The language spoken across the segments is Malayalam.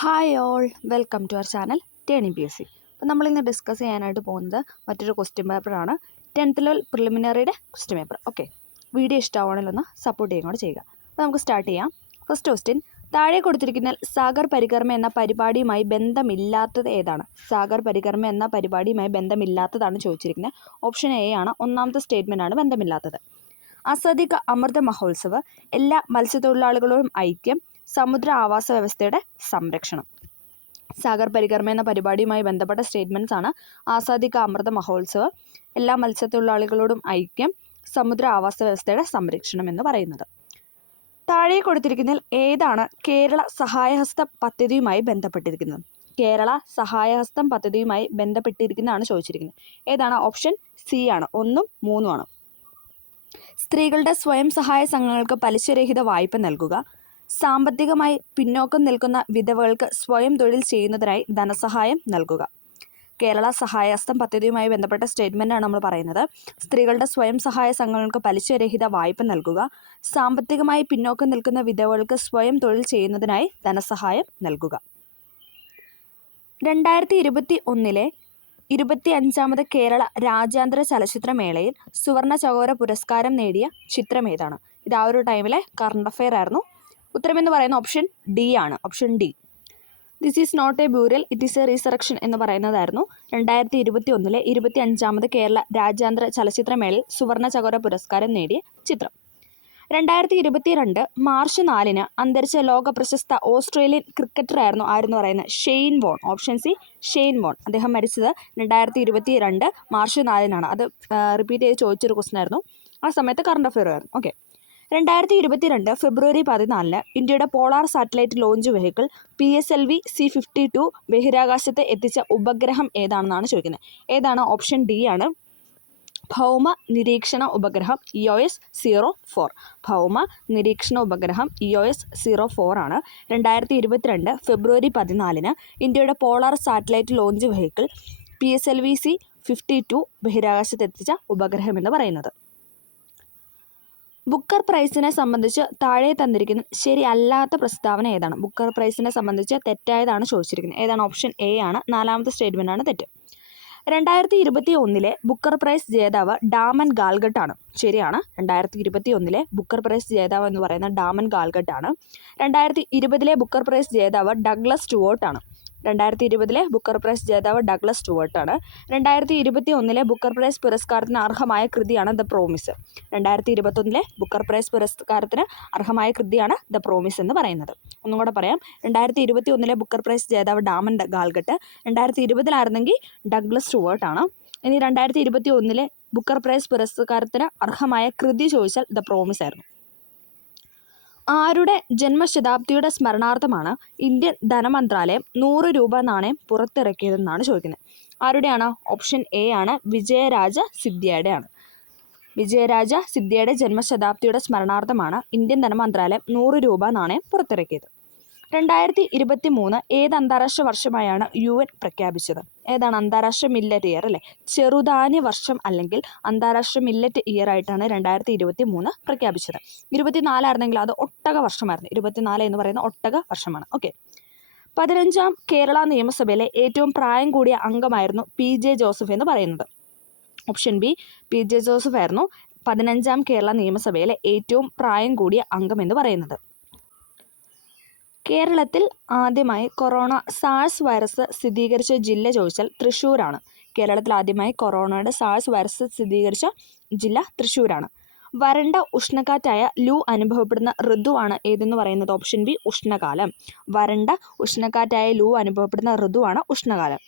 Hi all, welcome to our channel turning PSC. അപ്പോൾ നമ്മളിന്ന് ഡിസ്കസ് ചെയ്യാനായിട്ട് പോകുന്നത് മറ്റൊരു ക്വസ്റ്റ്യൻ പേപ്പറാണ്. 10th ലെവൽ പ്രിലിമിനറിയുടെ ക്വസ്റ്റ്യൻ പേപ്പർ. ഓക്കെ, വീഡിയോ ഇഷ്ടമാണെങ്കിൽ ഒന്ന് സപ്പോർട്ട് ചെയ്യുകയും കൂടെ ചെയ്യുക. അപ്പോൾ നമുക്ക് സ്റ്റാർട്ട് ചെയ്യാം. ഫസ്റ്റ് ക്വസ്റ്റ്യൻ, താഴെ കൊടുത്തിരിക്കുന്ന സാഗർ പരികർമ്മ എന്ന പരിപാടിയുമായി ബന്ധമില്ലാത്തത് ഏതാണ്? സാഗർ പരികർമ്മ എന്ന പരിപാടിയുമായി ബന്ധമില്ലാത്തതാണ് ചോദിച്ചിരിക്കുന്നത്. ഓപ്ഷൻ എ ആണ്. ഒന്നാമത്തെ സ്റ്റേറ്റ്മെൻ്റ് ആണ് ബന്ധമില്ലാത്തത്. അസാദിക അമൃത മഹോത്സവ്, എല്ലാ മത്സ്യത്തൊഴിലാളികളോടും ഐക്യം, സമുദ്ര ആവാസ വ്യവസ്ഥയുടെ സംരക്ഷണം. സാഗർ പരികർമ്മ എന്ന പരിപാടിയുമായി ബന്ധപ്പെട്ട സ്റ്റേറ്റ്മെൻറ്റ്സ് ആണ് ആസാദിക അമൃത മഹോത്സവ്, എല്ലാ മത്സ്യത്തൊഴിലാളികളോടും ഐക്യം, സമുദ്ര ആവാസ വ്യവസ്ഥയുടെ സംരക്ഷണം എന്ന് പറയുന്നത്. താഴെ കൊടുത്തിരിക്കുന്നതിൽ ഏതാണ് കേരള സഹായഹസ്തം പദ്ധതിയുമായി ബന്ധപ്പെട്ടിരിക്കുന്നത്? കേരള സഹായഹസ്തം പദ്ധതിയുമായി ബന്ധപ്പെട്ടിരിക്കുന്നതാണ് ചോദിച്ചിരിക്കുന്നത്. ഏതാണ്? ഓപ്ഷൻ സി ആണ്. 1ഉം 3ഉം ആണ്. സ്ത്രീകളുടെ സ്വയം സഹായ സംഘങ്ങൾക്ക് പലിശരഹിത വായ്പ നൽകുക, സാമ്പത്തികമായി പിന്നോക്കം നിൽക്കുന്ന വിധവകൾക്ക് സ്വയം തൊഴിൽ ചെയ്യുന്നതിനായി ധനസഹായം നൽകുക. കേരള സഹായഹസ്തം പദ്ധതിയുമായി ബന്ധപ്പെട്ട സ്റ്റേറ്റ്മെൻറ്റാണ് നമ്മൾ പറയുന്നത്. സ്ത്രീകളുടെ സ്വയം സഹായ സംഘങ്ങൾക്ക് പലിശരഹിത വായ്പ നൽകുക, സാമ്പത്തികമായി പിന്നോക്കം നിൽക്കുന്ന വിധവകൾക്ക് സ്വയം തൊഴിൽ ചെയ്യുന്നതിനായി ധനസഹായം നൽകുക. 2021 25ാമത് കേരള രാജ്യാന്തര ചലച്ചിത്രമേളയിൽ സുവർണ ചകോര പുരസ്കാരം നേടിയ ചിത്രം ഏതാണ്? ഇത് ആ ഒരു ടൈമിലെ കറണ്ട് അഫെയർ ആയിരുന്നു. ഉത്തരമെന്ന് പറയുന്ന ഓപ്ഷൻ ഡി ആണ്. Option D. This is not a burial, it is a resurrection എന്ന് പറയുന്നതായിരുന്നു 2021 25ാമത് കേരള രാജ്യാന്തര ചലച്ചിത്രമേളയിൽ സുവർണ ചകോര പുരസ്കാരം നേടിയ ചിത്രം. 2022 മാർച്ച് 4 അന്തരിച്ച ലോക പ്രശസ്ത ഓസ്ട്രേലിയൻ ക്രിക്കറ്ററായിരുന്നു ആരെന്ന് പറയുന്നത്? Shane Warne. Option C, Shane Warne. അദ്ദേഹം മരിച്ചത് 2022 മാർച്ച് 4 അത് റിപ്പീറ്റ് ചെയ്ത് ചോദിച്ചൊരു ക്വസ്റ്റൻ ആയിരുന്നു. ആ സമയത്ത് കറണ്ട് അഫെയർ ആയിരുന്നു. ഓക്കെ. 2022 ഫെബ്രുവരി 14 ഇന്ത്യയുടെ polar satellite launch vehicle PSLV C-52 ബഹിരാകാശത്ത് എത്തിച്ച ഉപഗ്രഹം ഏതാണെന്നാണ് ചോദിക്കുന്നത്. ഏതാണ്? ഓപ്ഷൻ ഡി ആണ്. ഭൗമ നിരീക്ഷണ ഉപഗ്രഹം EOS-04. ഭൗമ നിരീക്ഷണ ഉപഗ്രഹം EOS-04 ആണ് 2022 ഫെബ്രുവരി 14 ഇന്ത്യയുടെ polar satellite launch vehicle PSLV C-52 ബഹിരാകാശത്തെത്തിച്ച ഉപഗ്രഹം എന്ന് പറയുന്നത്. ബുക്കർ പ്രൈസിനെ സംബന്ധിച്ച് താഴെ തന്നിരിക്കുന്ന ശരിയല്ലാത്ത പ്രസ്താവന ഏതാണ്? ബുക്കർ പ്രൈസിനെ സംബന്ധിച്ച് തെറ്റായതാണ് ചോദിച്ചിരിക്കുന്നത്. ഏതാണ്? ഓപ്ഷൻ എ ആണ്. 4ാമത്തെ സ്റ്റേറ്റ്മെൻ്റ് ആണ് തെറ്റ്. 2021 ബുക്കർ പ്രൈസ് ജേതാവ് ഡാമൻ ഗാൽഗട്ട് ആണ്. ശരിയാണ്. 2021 ബുക്കർ പ്രൈസ് ജേതാവ് എന്ന് പറയുന്നത് ഡാമൻ ഗാൽഗട്ട് ആണ്. 2020 ബുക്കർ പ്രൈസ് ജേതാവ് ഡഗ്ലസ് സ്റ്റുവർട്ട് ആണ്. 2020 ബുക്കർ പ്രൈസ് ജേതാവ് ഡഗ്ലസ് സ്റ്റുവർട്ട് ആണ്. 2021 ബുക്കർ പ്രൈസ് പുരസ്കാരത്തിന് അർഹമായ കൃതിയാണ് ദ പ്രോമിസ്. 2021 ബുക്കർ പ്രൈസ് പുരസ്കാരത്തിന് അർഹമായ കൃതിയാണ് ദ പ്രോമിസ് എന്ന് പറയുന്നത്. ഒന്നും കൂടെ പറയാം. 2021 ബുക്കർ പ്രൈസ് ജേതാവ് ഡാമൻ ഗാൽഗട്ട്, 2020 ഡഗ്ലസ് സ്റ്റുവർട്ട് ആണ്. ഇനി 2021 ബുക്കർ പ്രൈസ് പുരസ്കാരത്തിന് അർഹമായ കൃതി ചോദിച്ചാൽ ദ പ്രോമിസ് ആയിരുന്നു. ആരുടെ ജന്മശതാബ്ദിയുടെ സ്മരണാർത്ഥമാണ് ഇന്ത്യൻ ധനമന്ത്രാലയം 100 രൂപ നാണയം പുറത്തിറക്കിയതെന്നാണ് ചോദിക്കുന്നത്. ആരുടെയാണ്? ഓപ്ഷൻ എ ആണ്. വിജയരാജ സിന്ധ്യയുടെ ആണ്. വിജയരാജ സിന്ധ്യയുടെ ജന്മശതാബ്ദിയുടെ സ്മരണാർത്ഥമാണ് ഇന്ത്യൻ ധനമന്ത്രാലയം 100 രൂപ നാണയം പുറത്തിറക്കിയത്. 2023 ഏത് അന്താരാഷ്ട്ര വർഷമായാണ് UN പ്രഖ്യാപിച്ചത്? ഏതാണ്? അന്താരാഷ്ട്ര മില്ലറ്റ് ഇയർ അല്ലേ? ചെറുധാന്യ വർഷം അല്ലെങ്കിൽ അന്താരാഷ്ട്ര മില്ലറ്റ് ഇയർ ആയിട്ടാണ് 2023 പ്രഖ്യാപിച്ചത്. 24 ആയിരുന്നെങ്കിൽ അത് ഒട്ടക വർഷമായിരുന്നു. 24 എന്ന് പറയുന്ന ഒട്ടക വർഷമാണ്. ഓക്കെ. 15ാം കേരള നിയമസഭയിലെ ഏറ്റവും പ്രായം കൂടിയ അംഗമായിരുന്നു PJ ജോസഫ് എന്ന് പറയുന്നത്. ഓപ്ഷൻ ബി, PJ ജോസഫ് ആയിരുന്നു 15ാം കേരള നിയമസഭയിലെ ഏറ്റവും പ്രായം കൂടിയ അംഗം എന്ന് പറയുന്നത്. കേരളത്തിൽ ആദ്യമായി കൊറോണ സാഴ്സ് വൈറസ് സ്ഥിരീകരിച്ച ജില്ല ചോദിച്ചാൽ തൃശ്ശൂരാണ്. കേരളത്തിൽ ആദ്യമായി കൊറോണയുടെ സാഴ്സ് വൈറസ് സ്ഥിരീകരിച്ച ജില്ല തൃശ്ശൂരാണ്. വരണ്ട ഉഷ്ണക്കാറ്റായ ലൂ അനുഭവപ്പെടുന്ന ഋതുവാണ് ഏതെന്ന് പറയുന്നത്? ഓപ്ഷൻ ബി, ഉഷ്ണകാലം. വരണ്ട ഉഷ്ണക്കാറ്റായ ലൂ അനുഭവപ്പെടുന്ന ഋതുവാണ് ഉഷ്ണകാലം.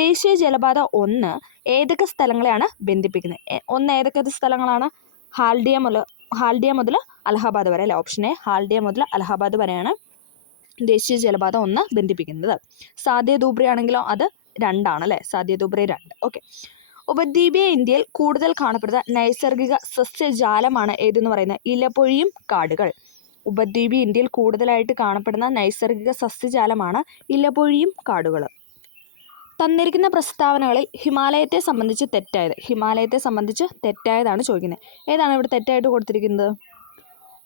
ദേശീയ ജലപാത 1 ഏതൊക്കെ സ്ഥലങ്ങളെയാണ് ബന്ധിപ്പിക്കുന്നത്? ഏതൊക്കെ സ്ഥലങ്ങളാണ്? ഹാൽഡിയ മുതൽ അലഹാബാദ് വരെ അല്ലേ? ഓപ്ഷൻ എ, ഹാൽഡിയ മുതൽ അലഹാബാദ് വരെയാണ് ദേശീയ ജലപാത 1 ബന്ധിപ്പിക്കുന്നത്. സാധ്യ ധൂബ്രി ആണെങ്കിലോ അത് 2 ആണ് അല്ലേ? സാധ്യ ധൂബ്രി 2. ഓക്കെ. ഉപദ്വീപീയ ഇന്ത്യയിൽ കൂടുതൽ കാണപ്പെടുന്ന നൈസർഗിക സസ്യജാലമാണ് ഏതെന്ന് പറയുന്നത്? ഇലപൊഴിയും കാടുകൾ. ഉപദ്വീപീയ ഇന്ത്യയിൽ കൂടുതലായിട്ട് കാണപ്പെടുന്ന നൈസർഗിക സസ്യജാലമാണ് ഇലപൊഴിയും കാടുകൾ. തന്നിരിക്കുന്ന പ്രസ്താവനകളിൽ ഹിമാലയത്തെ സംബന്ധിച്ച് തെറ്റായതാണ് ചോദിക്കുന്നത്. ഏതാണ് ഇവിടെ തെറ്റായിട്ട് കൊടുത്തിരിക്കുന്നത്?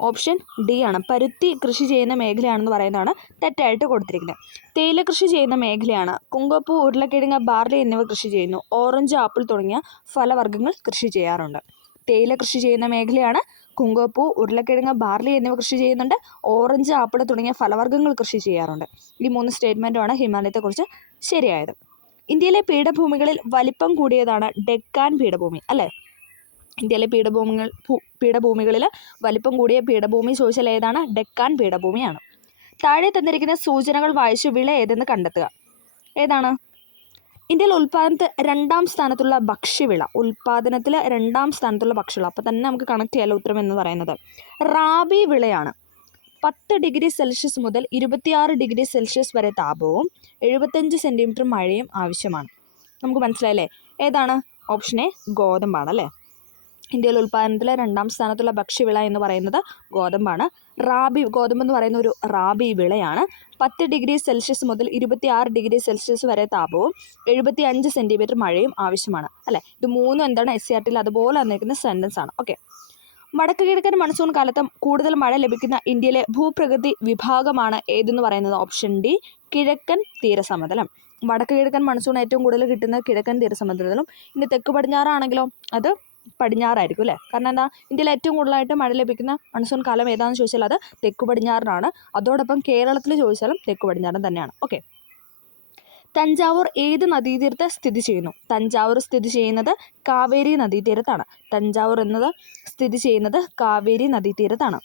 ഓപ്ഷൻ ഡി ആണ്. പരുത്തി കൃഷി ചെയ്യുന്ന മേഖലയാണെന്ന് പറയുന്നതാണ് തെറ്റായിട്ട് കൊടുത്തിരിക്കുന്നത്. തേയില കൃഷി ചെയ്യുന്ന മേഖലയാണ്. കുങ്കുമപ്പൂ, ഉരുളക്കിഴങ്ങ്, ബാർലി എന്നിവ കൃഷി ചെയ്യുന്നു. ഓറഞ്ച്, ആപ്പിൾ തുടങ്ങിയ ഫലവർഗ്ഗങ്ങൾ കൃഷി ചെയ്യാറുണ്ട്. തേയില കൃഷി ചെയ്യുന്ന മേഖലയാണ്. കുങ്കുമപ്പൂ, ഉരുളക്കിഴങ്ങ്, ബാർലി എന്നിവ കൃഷി ചെയ്യുന്നുണ്ട്. ഓറഞ്ച്, ആപ്പിൾ തുടങ്ങിയ ഫലവർഗ്ഗങ്ങൾ കൃഷി ചെയ്യാറുണ്ട്. ഈ 3 സ്റ്റേറ്റ്മെൻറ്റുമാണ് ഹിമാലയത്തെക്കുറിച്ച് ശരിയായത്. ഇന്ത്യയിലെ പീഠഭൂമികളിൽ വലിപ്പം കൂടിയതാണ് ഡെക്കാൻ പീഠഭൂമി അല്ലേ? ഇന്ത്യയിലെ പീഠഭൂമികളിൽ വലിപ്പം കൂടിയ പീഠഭൂമി ചോദിച്ചാൽ ഏതാണ്? ഡെക്കാൻ പീഠഭൂമിയാണ്. താഴെ തന്നിരിക്കുന്ന സൂചനകൾ വായിച്ചു വിള ഏതെന്ന് കണ്ടെത്തുക. ഏതാണ്? ഇന്ത്യയിൽ ഉൽപ്പാദനത്തിൽ 2ാം സ്ഥാനത്തുള്ള ഭക്ഷ്യവിള. ഉൽപ്പാദനത്തിൽ 2ാം സ്ഥാനത്തുള്ള ഭക്ഷ്യവിള. അപ്പോൾ തന്നെ നമുക്ക് കണക്ട് ചെയ്യാലോ ഉത്തരം എന്ന് പറയുന്നത്. റാബി വിളയാണ്. 10 ഡിഗ്രി സെൽഷ്യസ് മുതൽ 26 ഡിഗ്രി സെൽഷ്യസ് വരെ താപവും 75 സെൻറ്റിമീറ്റർ മഴയും ആവശ്യമാണ്. നമുക്ക് മനസ്സിലായില്ലേ? ഏതാണ്? ഓപ്ഷൻ എ ഗോതമ്പാണ് അല്ലേ? ഇന്ത്യയിൽ ഉൽപ്പാദനത്തിലെ 2ാം സ്ഥാനത്തുള്ള ഭക്ഷ്യവിള എന്ന് പറയുന്നത് ഗോതമ്പാണ്. ഗോതമ്പ് എന്ന് പറയുന്ന ഒരു റാബി വിളയാണ്. 10 ഡിഗ്രി സെൽഷ്യസ് മുതൽ 26 ഡിഗ്രി സെൽഷ്യസ് വരെ താപവും 75 സെൻറ്റിമീറ്റർ മഴയും ആവശ്യമാണ് അല്ലേ? ഇത് 3 എന്താണ് SCRT അതുപോലെ തന്നിരിക്കുന്ന സെൻറ്റൻസ് ആണ്. ഓക്കെ. വടക്ക് കിഴക്കൻ മൺസൂൺ കാലത്ത് കൂടുതൽ മഴ ലഭിക്കുന്ന ഇന്ത്യയിലെ ഭൂപ്രകൃതി വിഭാഗമാണ് ഏതെന്ന് പറയുന്നത്. ഓപ്ഷൻ ഡി കിഴക്കൻ തീരസമതലം. വടക്ക് കിഴക്കൻ മൺസൂൺ ഏറ്റവും കൂടുതൽ കിട്ടുന്ന കിഴക്കൻ തീരസമതലത്തിലും ഇനി തെക്ക് പടിഞ്ഞാറാണെങ്കിലോ അത് പടിഞ്ഞാറായിരിക്കും അല്ലേ? കാരണം എന്താ? ഇന്ത്യയിൽ ഏറ്റവും കൂടുതലായിട്ട് മഴ ലഭിക്കുന്ന മൺസൂൺ കാലം ഏതാണെന്ന് ചോദിച്ചാൽ അത് തെക്ക് പടിഞ്ഞാറിനാണ്. അതോടൊപ്പം കേരളത്തിൽ ചോദിച്ചാലും തെക്ക് പടിഞ്ഞാറൻ തന്നെയാണ്. ഓക്കെ. തഞ്ചാവൂർ ഏത് നദീതീരത്ത് സ്ഥിതി ചെയ്യുന്നു? തഞ്ചാവൂർ സ്ഥിതി ചെയ്യുന്നത് കാവേരി നദീതീരത്താണ്. തഞ്ചാവൂർ എന്നത് സ്ഥിതി ചെയ്യുന്നത് കാവേരി നദീതീരത്താണ്.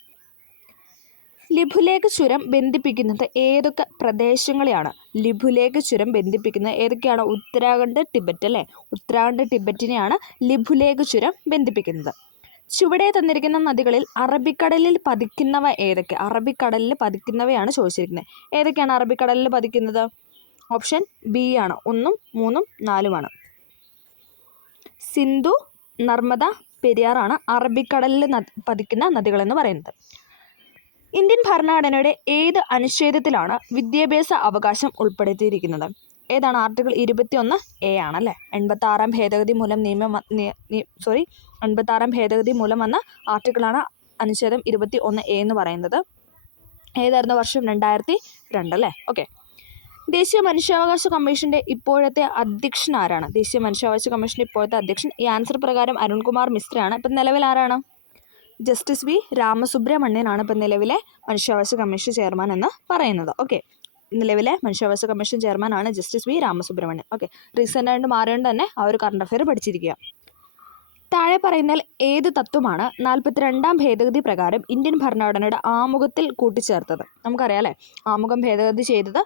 ലിപുലേഖ് ചുരം ബന്ധിപ്പിക്കുന്നത് ഏതൊക്കെ പ്രദേശങ്ങളെയാണ്? ലിപുലേഖ് ചുരം ബന്ധിപ്പിക്കുന്നത് ഏതൊക്കെയാണ്? ഉത്തരാഖണ്ഡ്, ടിബറ്റ് അല്ലേ? ഉത്തരാഖണ്ഡ്, ടിബറ്റിനെയാണ് ലിപുലേഖ് ചുരം ബന്ധിപ്പിക്കുന്നത്. ചുവടെ തന്നിരിക്കുന്ന നദികളിൽ അറബിക്കടലിൽ പതിക്കുന്നവ ഏതൊക്കെ? അറബിക്കടലിൽ പതിക്കുന്നവയാണ് ചോദിച്ചിരിക്കുന്നത്. ഏതൊക്കെയാണ് അറബിക്കടലിൽ പതിക്കുന്നത്? ഓപ്ഷൻ ബി ആണ്. 1, 3, 4 സിന്ധു, നർമ്മദ, പെരിയാറാണ് അറബിക്കടലിൽ പതിക്കുന്ന നദികളെന്ന് പറയുന്നത്. ഇന്ത്യൻ ഭരണഘടനയുടെ ഏത് അനുച്ഛേദത്തിലാണ് വിദ്യാഭ്യാസ അവകാശം ഉൾപ്പെടുത്തിയിരിക്കുന്നത്? ഏതാണ്? ആർട്ടിക്കിൾ 21A ആണല്ലേ? 86ാം ഭേദഗതി മൂലം വന്ന ആർട്ടിക്കിളാണ് അനുച്ഛേദം 21A എന്ന് പറയുന്നത്. ഏതായിരുന്നു വർഷം? 2002 അല്ലേ? ഓക്കെ. ദേശീയ മനുഷ്യാവകാശ കമ്മീഷന്റെ ഇപ്പോഴത്തെ അധ്യക്ഷൻ ആരാണ്? ദേശീയ മനുഷ്യാവകാശ കമ്മീഷന്റെ ഇപ്പോഴത്തെ അധ്യക്ഷൻ ഈ ആൻസർ പ്രകാരം അരുൺകുമാർ മിശ്രയാണ്. ഇപ്പം നിലവിൽ ആരാണ്? ജസ്റ്റിസ് വി രാമസുബ്രഹ്മണ്യനാണ് ഇപ്പം നിലവിലെ മനുഷ്യാവകാശ കമ്മീഷൻ ചെയർമാൻ എന്ന് പറയുന്നത്. ഓക്കെ. നിലവിലെ മനുഷ്യാവകാശ കമ്മീഷൻ ചെയർമാനാണ് justice V Ramasubramanian. Okay. Recent ആയിട്ട് മാറിയോണ്ട് തന്നെ ആ ഒരു കറണ്ട് അഫെയർ പഠിച്ചിരിക്കുക. താഴെ പറയുന്നതിൽ ഏത് തത്വമാണ് 42ാം ഭേദഗതി പ്രകാരം ഇന്ത്യൻ ഭരണഘടനയുടെ ആമുഖത്തിൽ കൂട്ടിച്ചേർത്തത്? നമുക്കറിയാം അല്ലേ? ആമുഖം ഭേദഗതി ചെയ്തത്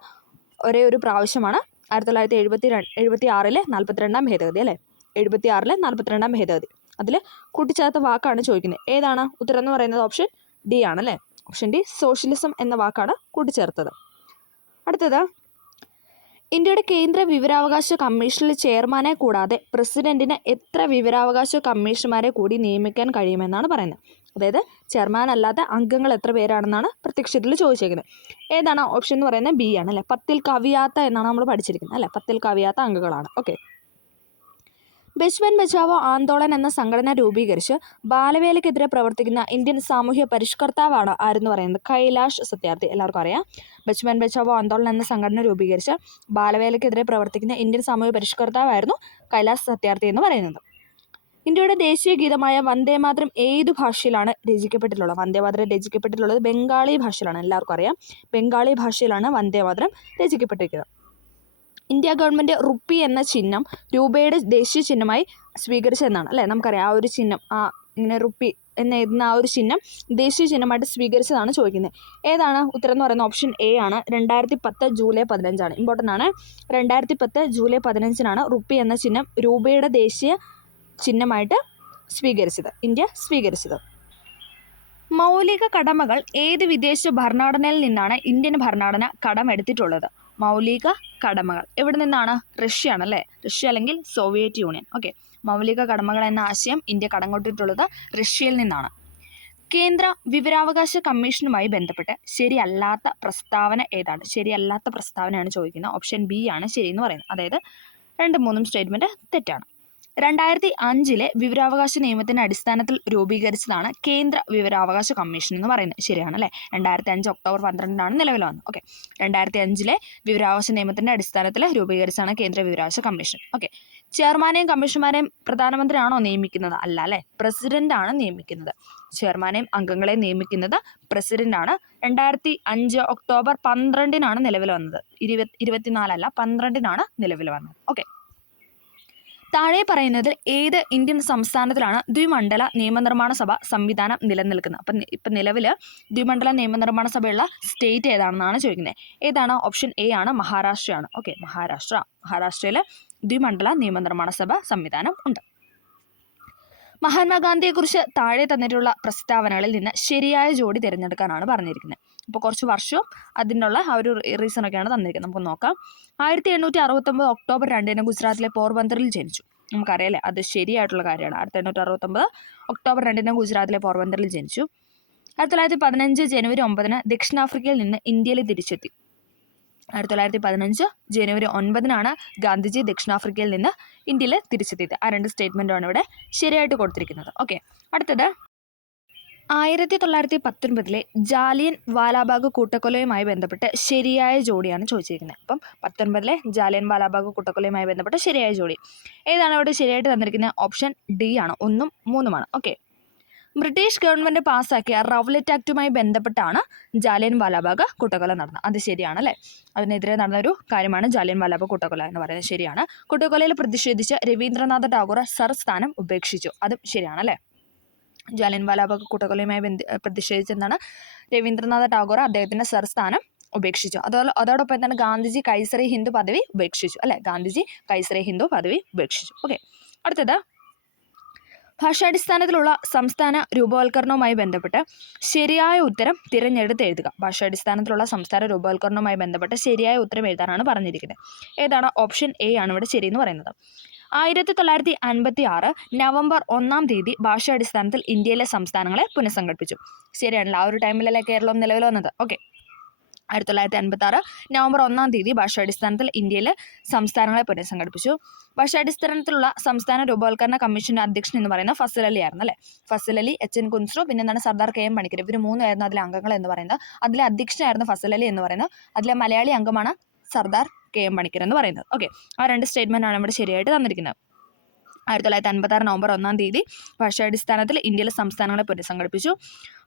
ഒരേ ഒരു പ്രാവശ്യമാണ്. 1976 42ാം ഭേദഗതി അല്ലേ? 76 42ാം ഭേദഗതി. അതിൽ കൂട്ടിച്ചേർത്ത വാക്കാണ് ചോദിക്കുന്നത്. ഏതാണ്? ഉത്തരം എന്ന് പറയുന്നത് ഓപ്ഷൻ ഡി ആണല്ലേ? ഓപ്ഷൻ ഡി സോഷ്യലിസം എന്ന വാക്കാണ് കൂട്ടിച്ചേർത്തത്. അടുത്തത്, ഇന്ത്യയുടെ കേന്ദ്ര വിവരാവകാശ കമ്മീഷനിൽ ചെയർമാനെ കൂടാതെ പ്രസിഡന്റിന് എത്ര വിവരാവകാശ കമ്മീഷണർമാരെ കൂടി നിയമിക്കാൻ കഴിയുമെന്നാണ് പറയുന്നത്. അതായത് ചെയർമാൻ അല്ലാത്ത അംഗങ്ങൾ എത്ര പേരാണെന്നാണ് പ്രത്യക്ഷത്തിൽ ചോദിച്ചേക്കുന്നത്. ഏതാണ്? ഓപ്ഷൻ എന്ന് പറയുന്നത് ബി ആണ് അല്ലേ? 10ൽ കവിയാത്ത എന്നാണ് നമ്മൾ പഠിച്ചിരിക്കുന്നത് അല്ലേ? 10ൽ കവിയാത്ത അംഗങ്ങളാണ്. ഓക്കെ. ബച്ച്പൻ ബച്ചാവോ ആന്തോളൻ എന്ന സംഘടന രൂപീകരിച്ച് ബാലവേലയ്ക്കെതിരെ പ്രവർത്തിക്കുന്ന ഇന്ത്യൻ സാമൂഹ്യ പരിഷ്കർത്താവാണ് ആരെന്ന് പറയുന്നത്? കൈലാഷ് സത്യാർത്ഥി. എല്ലാവർക്കും അറിയാം. ബച്ച്പൻ ബച്ചാവോ ആന്തോളൻ എന്ന സംഘടന രൂപീകരിച്ച് ബാലവേലയ്ക്കെതിരെ പ്രവർത്തിക്കുന്ന ഇന്ത്യൻ സാമൂഹ്യ പരിഷ്കർത്താവായിരുന്നു കൈലാഷ് സത്യാർത്ഥി എന്ന് പറയുന്നത്. ഇന്ത്യയുടെ ദേശീയ ഗീതമായ വന്ദേമാതരം ഏതു ഭാഷയിലാണ് രചിക്കപ്പെട്ടിട്ടുള്ളത്? വന്ദേമാതരം രചിക്കപ്പെട്ടിട്ടുള്ളത് ബംഗാളി ഭാഷയിലാണ്. എല്ലാവർക്കും അറിയാം. ബംഗാളി ഭാഷയിലാണ് വന്ദേമാതരം രചിക്കപ്പെട്ടിരിക്കുന്നത്. ഇന്ത്യ ഗവൺമെൻറ് റുപ്പി എന്ന ചിഹ്നം രൂപയുടെ ദേശീയ ചിഹ്നമായി സ്വീകരിച്ചതെന്നാണ് അല്ലേ? നമുക്കറിയാം ആ ഒരു ചിഹ്നം, ഇങ്ങനെ റുപ്പി എന്ന ആ ഒരു ചിഹ്നം ദേശീയ ചിഹ്നമായിട്ട് സ്വീകരിച്ചതാണ് ചോദിക്കുന്നത്. ഏതാണ്? ഉത്തരം എന്ന് പറയുന്നത് ഓപ്ഷൻ എ ആണ്. 2010 ജൂലൈ 15 ഇമ്പോർട്ടൻ്റ് ആണ്. 2010 ജൂലൈ 15 റുപ്പി എന്ന ചിഹ്നം രൂപയുടെ ദേശീയ ചിഹ്നമായിട്ട് ഇന്ത്യ സ്വീകരിച്ചത്. മൗലിക കടമകൾ ഏത് വിദേശ ഭരണഘടനയിൽ നിന്നാണ് ഇന്ത്യൻ ഭരണഘടന കടമെടുത്തിട്ടുള്ളത്? മൗലിക കടമകൾ എവിടെ നിന്നാണ്? റഷ്യ ആണല്ലേ? റഷ്യ അല്ലെങ്കിൽ സോവിയറ്റ് യൂണിയൻ. ഓക്കെ. മൗലിക കടമകൾ എന്ന ആശയം ഇന്ത്യ കടംകൊണ്ടിട്ടുള്ളത് റഷ്യയിൽ നിന്നാണ്. കേന്ദ്ര വിവരാവകാശ കമ്മീഷനുമായി ബന്ധപ്പെട്ട് ശരിയല്ലാത്ത പ്രസ്താവന ഏതാണ്? ശരിയല്ലാത്ത പ്രസ്താവനയാണ് ചോദിക്കുന്നത്. ഓപ്ഷൻ ബി ആണ് ശരി എന്ന് പറയുന്നത്. അതായത് 2, 3 സ്റ്റേറ്റ്മെൻറ്റ് തെറ്റാണ്. 2005 വിവരാവകാശ നിയമത്തിന്റെ അടിസ്ഥാനത്തിൽ രൂപീകരിച്ചതാണ് കേന്ദ്ര വിവരാവകാശ കമ്മീഷൻ എന്ന് പറയുന്നത്. ശരിയാണല്ലേ? 2005 ഒക്ടോബർ 12 നിലവിൽ വന്നത്. ഓക്കെ, 2005 വിവരാവകാശ നിയമത്തിന്റെ അടിസ്ഥാനത്തിൽ രൂപീകരിച്ചാണ് കേന്ദ്ര വിവരാവകാശ കമ്മീഷൻ. ഓക്കെ, ചെയർമാനെയും കമ്മീഷന്മാരെയും പ്രധാനമന്ത്രിയാണോ നിയമിക്കുന്നത്? അല്ല അല്ലേ, പ്രസിഡന്റ് ആണ് നിയമിക്കുന്നത്. ചെയർമാനെയും അംഗങ്ങളെ നിയമിക്കുന്നത് പ്രസിഡന്റ് ആണ്. 2005 ഒക്ടോബർ 12 നിലവിൽ വന്നത്. 24 അല്ല, 12 നിലവിൽ വന്നത്. ഓക്കെ, താഴെ പറയുന്നതിൽ ഏത് ഇന്ത്യൻ സംസ്ഥാനത്തിലാണ് ദ്വിമണ്ഡല നിയമനിർമ്മാണ സഭ സംവിധാനം നിലനിൽക്കുന്നത്? അപ്പം ഇപ്പം നിലവിൽ ദ്വിമണ്ഡല നിയമനിർമ്മാണ സഭയുള്ള സ്റ്റേറ്റ് ഏതാണെന്നാണ് ചോദിക്കുന്നത്. ഏതാണ്? ഓപ്ഷൻ എ ആണ്, മഹാരാഷ്ട്രയാണ്. ഓക്കെ, മഹാരാഷ്ട്രയിൽ ദ്വിമണ്ഡല നിയമനിർമ്മാണ സഭ സംവിധാനം ഉണ്ട്. മഹാത്മാഗാന്ധിയെക്കുറിച്ച് താഴെ തന്നിട്ടുള്ള പ്രസ്താവനകളിൽ നിന്ന് ശരിയായ ജോഡി തിരഞ്ഞെടുക്കാനാണ് പറഞ്ഞിരിക്കുന്നത്. അപ്പോൾ കുറച്ച് വർഷവും അതിനുള്ള ആ ഒരു റീസണൊക്കെയാണ് തന്നിരിക്കുന്നത്. നമുക്ക് നോക്കാം. 1869 ഒക്ടോബർ 2 ഗുജറാത്തിലെ പോർബന്തറിൽ ജനിച്ചു. നമുക്കറിയാലേ, അത് ശരിയായിട്ടുള്ള കാര്യമാണ്. 1869 ഒക്ടോബർ 2 ഗുജറാത്തിലെ പോർബന്തറിൽ ജനിച്ചു. 1915 ജനുവരി 9 ദക്ഷിണാഫ്രിക്കയിൽ നിന്ന് ഇന്ത്യയിൽ തിരിച്ചെത്തി. 1915 ജനുവരി 9 ഗാന്ധിജി ദക്ഷിണാഫ്രിക്കയിൽ നിന്ന് ഇന്ത്യയിൽ തിരിച്ചെത്തിയത്. ആ രണ്ട് സ്റ്റേറ്റ്മെൻറ്റാണ് ഇവിടെ ശരിയായിട്ട് കൊടുത്തിരിക്കുന്നത്. ഓക്കെ, അടുത്തത് 1919 ജാലിയൻ വാലാബാഗ് കൂട്ടക്കൊലയുമായി ബന്ധപ്പെട്ട് ശരിയായ ജോഡിയാണ് ചോദിച്ചിരിക്കുന്നത്. അപ്പം 19 ജാലിയൻ വാലാബാഗ് കൂട്ടക്കൊലയുമായി ബന്ധപ്പെട്ട് ശരിയായ ജോഡി ഏതാണ് ഇവിടെ ശരിയായിട്ട് തന്നിരിക്കുന്നത്? ഓപ്ഷൻ ഡി ആണ്, 1ഉം 3ഉമാണ്. ഓക്കെ, ബ്രിട്ടീഷ് ഗവൺമെൻറ് പാസ്സാക്കിയ റൗലറ്റ് ആക്റ്റുമായി ബന്ധപ്പെട്ടാണ് ജാലിയൻ വാലാബാഗ് കൂട്ടക്കൊല നടന്നത്. അത് ശരിയാണല്ലേ? അതിനെതിരെ നടന്നൊരു കാര്യമാണ് ജാലിയൻ വാലാബാഗ് കൂട്ടക്കൊല എന്ന് പറയുന്നത്. ശരിയാണ്. കൂട്ടക്കൊലയിൽ പ്രതിഷേധിച്ച് രവീന്ദ്രനാഥ ടാഗോർ സർ സ്ഥാനം ഉപേക്ഷിച്ചു. അതും ശരിയാണല്ലേ? ജാലിയൻ വാലാബാഗ് കൂട്ടക്കൊലയുമായി പ്രതിഷേധിച്ചെന്നാണ് രവീന്ദ്രനാഥ ടാഗോർ അദ്ദേഹത്തിൻ്റെ സർ സ്ഥാനം ഉപേക്ഷിച്ചു. അതോടൊപ്പം തന്നെ ഗാന്ധിജി കൈസറി ഹിന്ദു പദവി ഉപേക്ഷിച്ചു. അല്ലെ, ഗാന്ധിജി കൈസറി ഹിന്ദു പദവി ഉപേക്ഷിച്ചു. ഓക്കെ, അടുത്തത് ഭാഷാടിസ്ഥാനത്തിലുള്ള സംസ്ഥാന രൂപവൽക്കരണവുമായി ബന്ധപ്പെട്ട് ശരിയായ ഉത്തരം തിരഞ്ഞെടുത്ത് എഴുതുക. ഭാഷാടിസ്ഥാനത്തിലുള്ള സംസ്ഥാന രൂപവൽക്കരണവുമായി ബന്ധപ്പെട്ട് ശരിയായ ഉത്തരം എഴുതാനാണ് പറഞ്ഞിരിക്കുന്നത്. ഏതാണ്? ഓപ്ഷൻ എ ആണ് ഇവിടെ ശരിയെന്ന് പറയുന്നത്. 1956 നവംബർ 1 ഭാഷാടിസ്ഥാനത്തിൽ ഇന്ത്യയിലെ സംസ്ഥാനങ്ങളെ പുനഃസംഘടിപ്പിച്ചു. ശരിയാണല്ലോ, ആ ഒരു ടൈമിലല്ലേ കേരളം നിലവിൽ വന്നത്. ഓക്കെ, 1956 നവംബർ 1 ഭാഷാടിസ്ഥാനത്തിൽ ഇന്ത്യയിലെ സംസ്ഥാനങ്ങളെ പുനഃസംഘടിപ്പിച്ചു. ഭാഷാടിസ്ഥാനത്തിലുള്ള സംസ്ഥാന രൂപവൽക്കരണ കമ്മീഷന്റെ അധ്യക്ഷൻ എന്ന് പറയുന്നത് ഫസൽ അലി ആയിരുന്നു. അല്ലേ, ഫസൽ അലി, എച്ച് എൻ കുൻസ്രു, പിന്നെ എന്താണ് സർദാർ കെ എം പണിക്കർ. ഇവർ 3 അതിലെ അംഗങ്ങൾ എന്ന് പറയുന്നത്. അതിലെ അധ്യക്ഷനായിരുന്നു ഫസൽ അലി എന്ന് പറയുന്നത്. അതിലെ മലയാളി അംഗമാണ് സർദാർ കെ എം പണിക്കർ എന്ന് പറയുന്നത്. ഓക്കെ, ആ രണ്ട് സ്റ്റേറ്റ്മെന്റ് ആണ് ഇവിടെ ശരിയായിട്ട് തന്നിരിക്കുന്നത്. 1956 നവംബർ 1 ഭാഷാടിസ്ഥാനത്തിൽ ഇന്ത്യയിലെ സംസ്ഥാനങ്ങളെ പുനഃസംഘടിപ്പിച്ചു.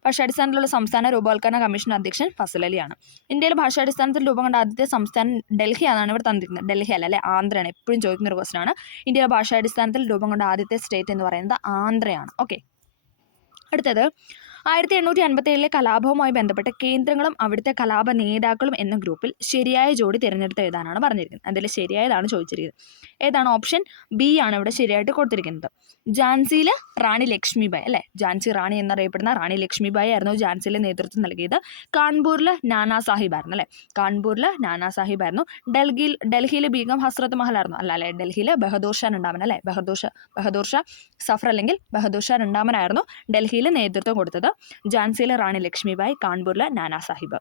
ഭാഷാടിസ്ഥാനത്തിലുള്ള സംസ്ഥാന രൂപവൽക്കരണ കമ്മീഷൻ അധ്യക്ഷൻ ഫസൽ അലിയാണ്. ഇന്ത്യയിൽ ഭാഷാടിസ്ഥാനത്തിൽ രൂപം കൊണ്ട ആദ്യത്തെ സംസ്ഥാനം ഡൽഹി ആണെന്നാണ് ഇവിടെ തന്നിരിക്കുന്നത്. ഡൽഹി അല്ലേ, ആന്ധ്രയാണ്. എപ്പോഴും ചോദിക്കുന്ന ഒരു ക്വസ്റ്റൻ ആണ്. ഇന്ത്യയിലെ ഭാഷാടിസ്ഥാനത്തിൽ രൂപം കൊണ്ട ആദ്യത്തെ സ്റ്റേറ്റ് എന്ന് പറയുന്നത് ആന്ധ്രയാണ്. ഓക്കെ, അടുത്തത് 1857 കലാപവുമായി ബന്ധപ്പെട്ട് കേന്ദ്രങ്ങളും അവിടുത്തെ കലാപ നേതാക്കളും എന്ന ഗ്രൂപ്പിൽ ശരിയായ ജോഡി തിരഞ്ഞെടുത്ത് എഴുതാനാണ് പറഞ്ഞിരിക്കുന്നത്. അതിൽ ശരിയായതാണ് ചോദിച്ചിരിക്കുന്നത്. ഏതാണ്? ഓപ്ഷൻ ബി ആണ് ഇവിടെ ശരിയായിട്ട് കൊടുത്തിരിക്കുന്നത്. ഝാൻസിയിൽ റാണി ലക്ഷ്മിബായി. അല്ലേ, ഝാൻസി റാണി എന്നറിയപ്പെടുന്ന റാണി ലക്ഷ്മിബായി ആയിരുന്നു ഝാൻസിയിൽ നേതൃത്വം നൽകിയത്. കാൺപൂരിൽ നാനാ സാഹിബ് ആയിരുന്നു. അല്ലേ, കാൺപൂരിൽ നാനാ സാഹിബ് ആയിരുന്നു. ഡൽഹിയിൽ ബീഗം ഹസ്രത്ത് മഹൽ ആയിരുന്നു. അല്ലേ, ഡൽഹിയിൽ ബഹദൂർ ഷാ രണ്ടാമൻ. അല്ലേ, ബഹദൂർ ഷാ സഫർ അല്ലെങ്കിൽ ബഹദൂർ ഷാ രണ്ടാമനായിരുന്നു ഡൽഹിയിൽ നേതൃത്വം കൊടുത്തത്. ഝാൻസിയിലെ റാണി ലക്ഷ്മിബായി, കാൺപൂരിലെ നാനാ സാഹിബ്.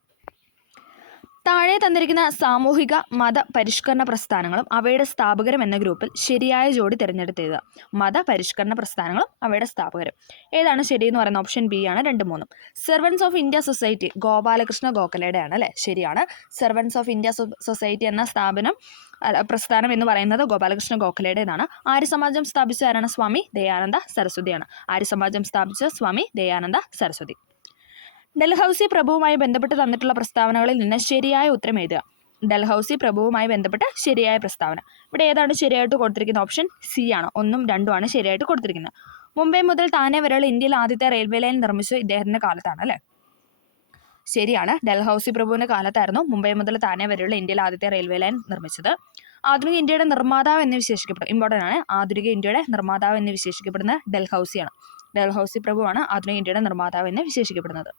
താഴെ തന്നിരിക്കുന്ന സാമൂഹിക മത പരിഷ്കരണ പ്രസ്ഥാനങ്ങളും അവയുടെ സ്ഥാപകരും എന്ന ഗ്രൂപ്പിൽ ശരിയായ ജോഡി തിരഞ്ഞെടുത്ത് എഴുതുക. മത പരിഷ്കരണ പ്രസ്ഥാനങ്ങളും അവയുടെ സ്ഥാപകരും ഏതാണ് ശരിയെന്ന് പറയുന്ന ഓപ്ഷൻ ബി ആണ്, 2, 3. Servants of India society Gopalakrishna ഗോഖലെയുടെ ആണ്. അല്ലേ, ശരിയാണ്. സെർവൻസ് ഓഫ് ഇന്ത്യ സൊസൈറ്റി എന്ന പ്രസ്ഥാനം എന്ന് പറയുന്നത് ഗോപാലകൃഷ്ണ ഗോഖലെയുടേതാണ്. ആര്യസമാജം സ്ഥാപിച്ച ആരാണ്? സ്വാമി ദയാനന്ദ സരസ്വതിയാണ്. ആര്യസമാജം സ്ഥാപിച്ച സ്വാമി ദയാനന്ദ സരസ്വതി. ഡൽഹൌസി പ്രഭുവുമായി ബന്ധപ്പെട്ട് തന്നിട്ടുള്ള പ്രസ്താവനകളിൽ നിന്ന് ശരിയായ ഉത്തരം എഴുതുക. ഡൽഹൌസി പ്രഭുവുമായി ബന്ധപ്പെട്ട് ശരിയായ പ്രസ്താവന ഇവിടെ ഏതാണ് ശരിയായിട്ട് കൊടുത്തിരിക്കുന്നത്? ഓപ്ഷൻ സി ആണ്, 1ഉം 2ഉം ആണ് ശരിയായിട്ട് കൊടുത്തിരിക്കുന്നത്. മുംബൈ മുതൽ താനെ വരെയുള്ള ഇന്ത്യയിൽ ആദ്യത്തെ റെയിൽവേ ലൈൻ നിർമ്മിച്ചത് ഇദ്ദേഹത്തിന്റെ കാലത്താണ്. അല്ലേ, ശരിയാണ്. ഡൽഹൌസി പ്രഭുവിന്റെ കാലത്തായിരുന്നു മുംബൈ മുതൽ താനെ വരെയുള്ള ഇന്ത്യയിൽ ആദ്യത്തെ റെയിൽവേ ലൈൻ നിർമ്മിച്ചത്. ആധുനിക ഇന്ത്യയുടെ നിർമ്മാതാവ് എന്ന് വിശേഷിക്കപ്പെടും. ഇമ്പോർട്ടൻ്റ് ആണ്. ആധുനിക ഇന്ത്യയുടെ നിർമ്മാതാവ് എന്ന് വിശേഷിക്കപ്പെടുന്ന ഡൽഹൌസിയാണ്. ഡൽഹൌസി പ്രഭുവാണ് ആധുനിക ഇന്ത്യയുടെ നിർമ്മാതാവ് എന്ന് വിശേഷിക്കപ്പെടുന്നത്.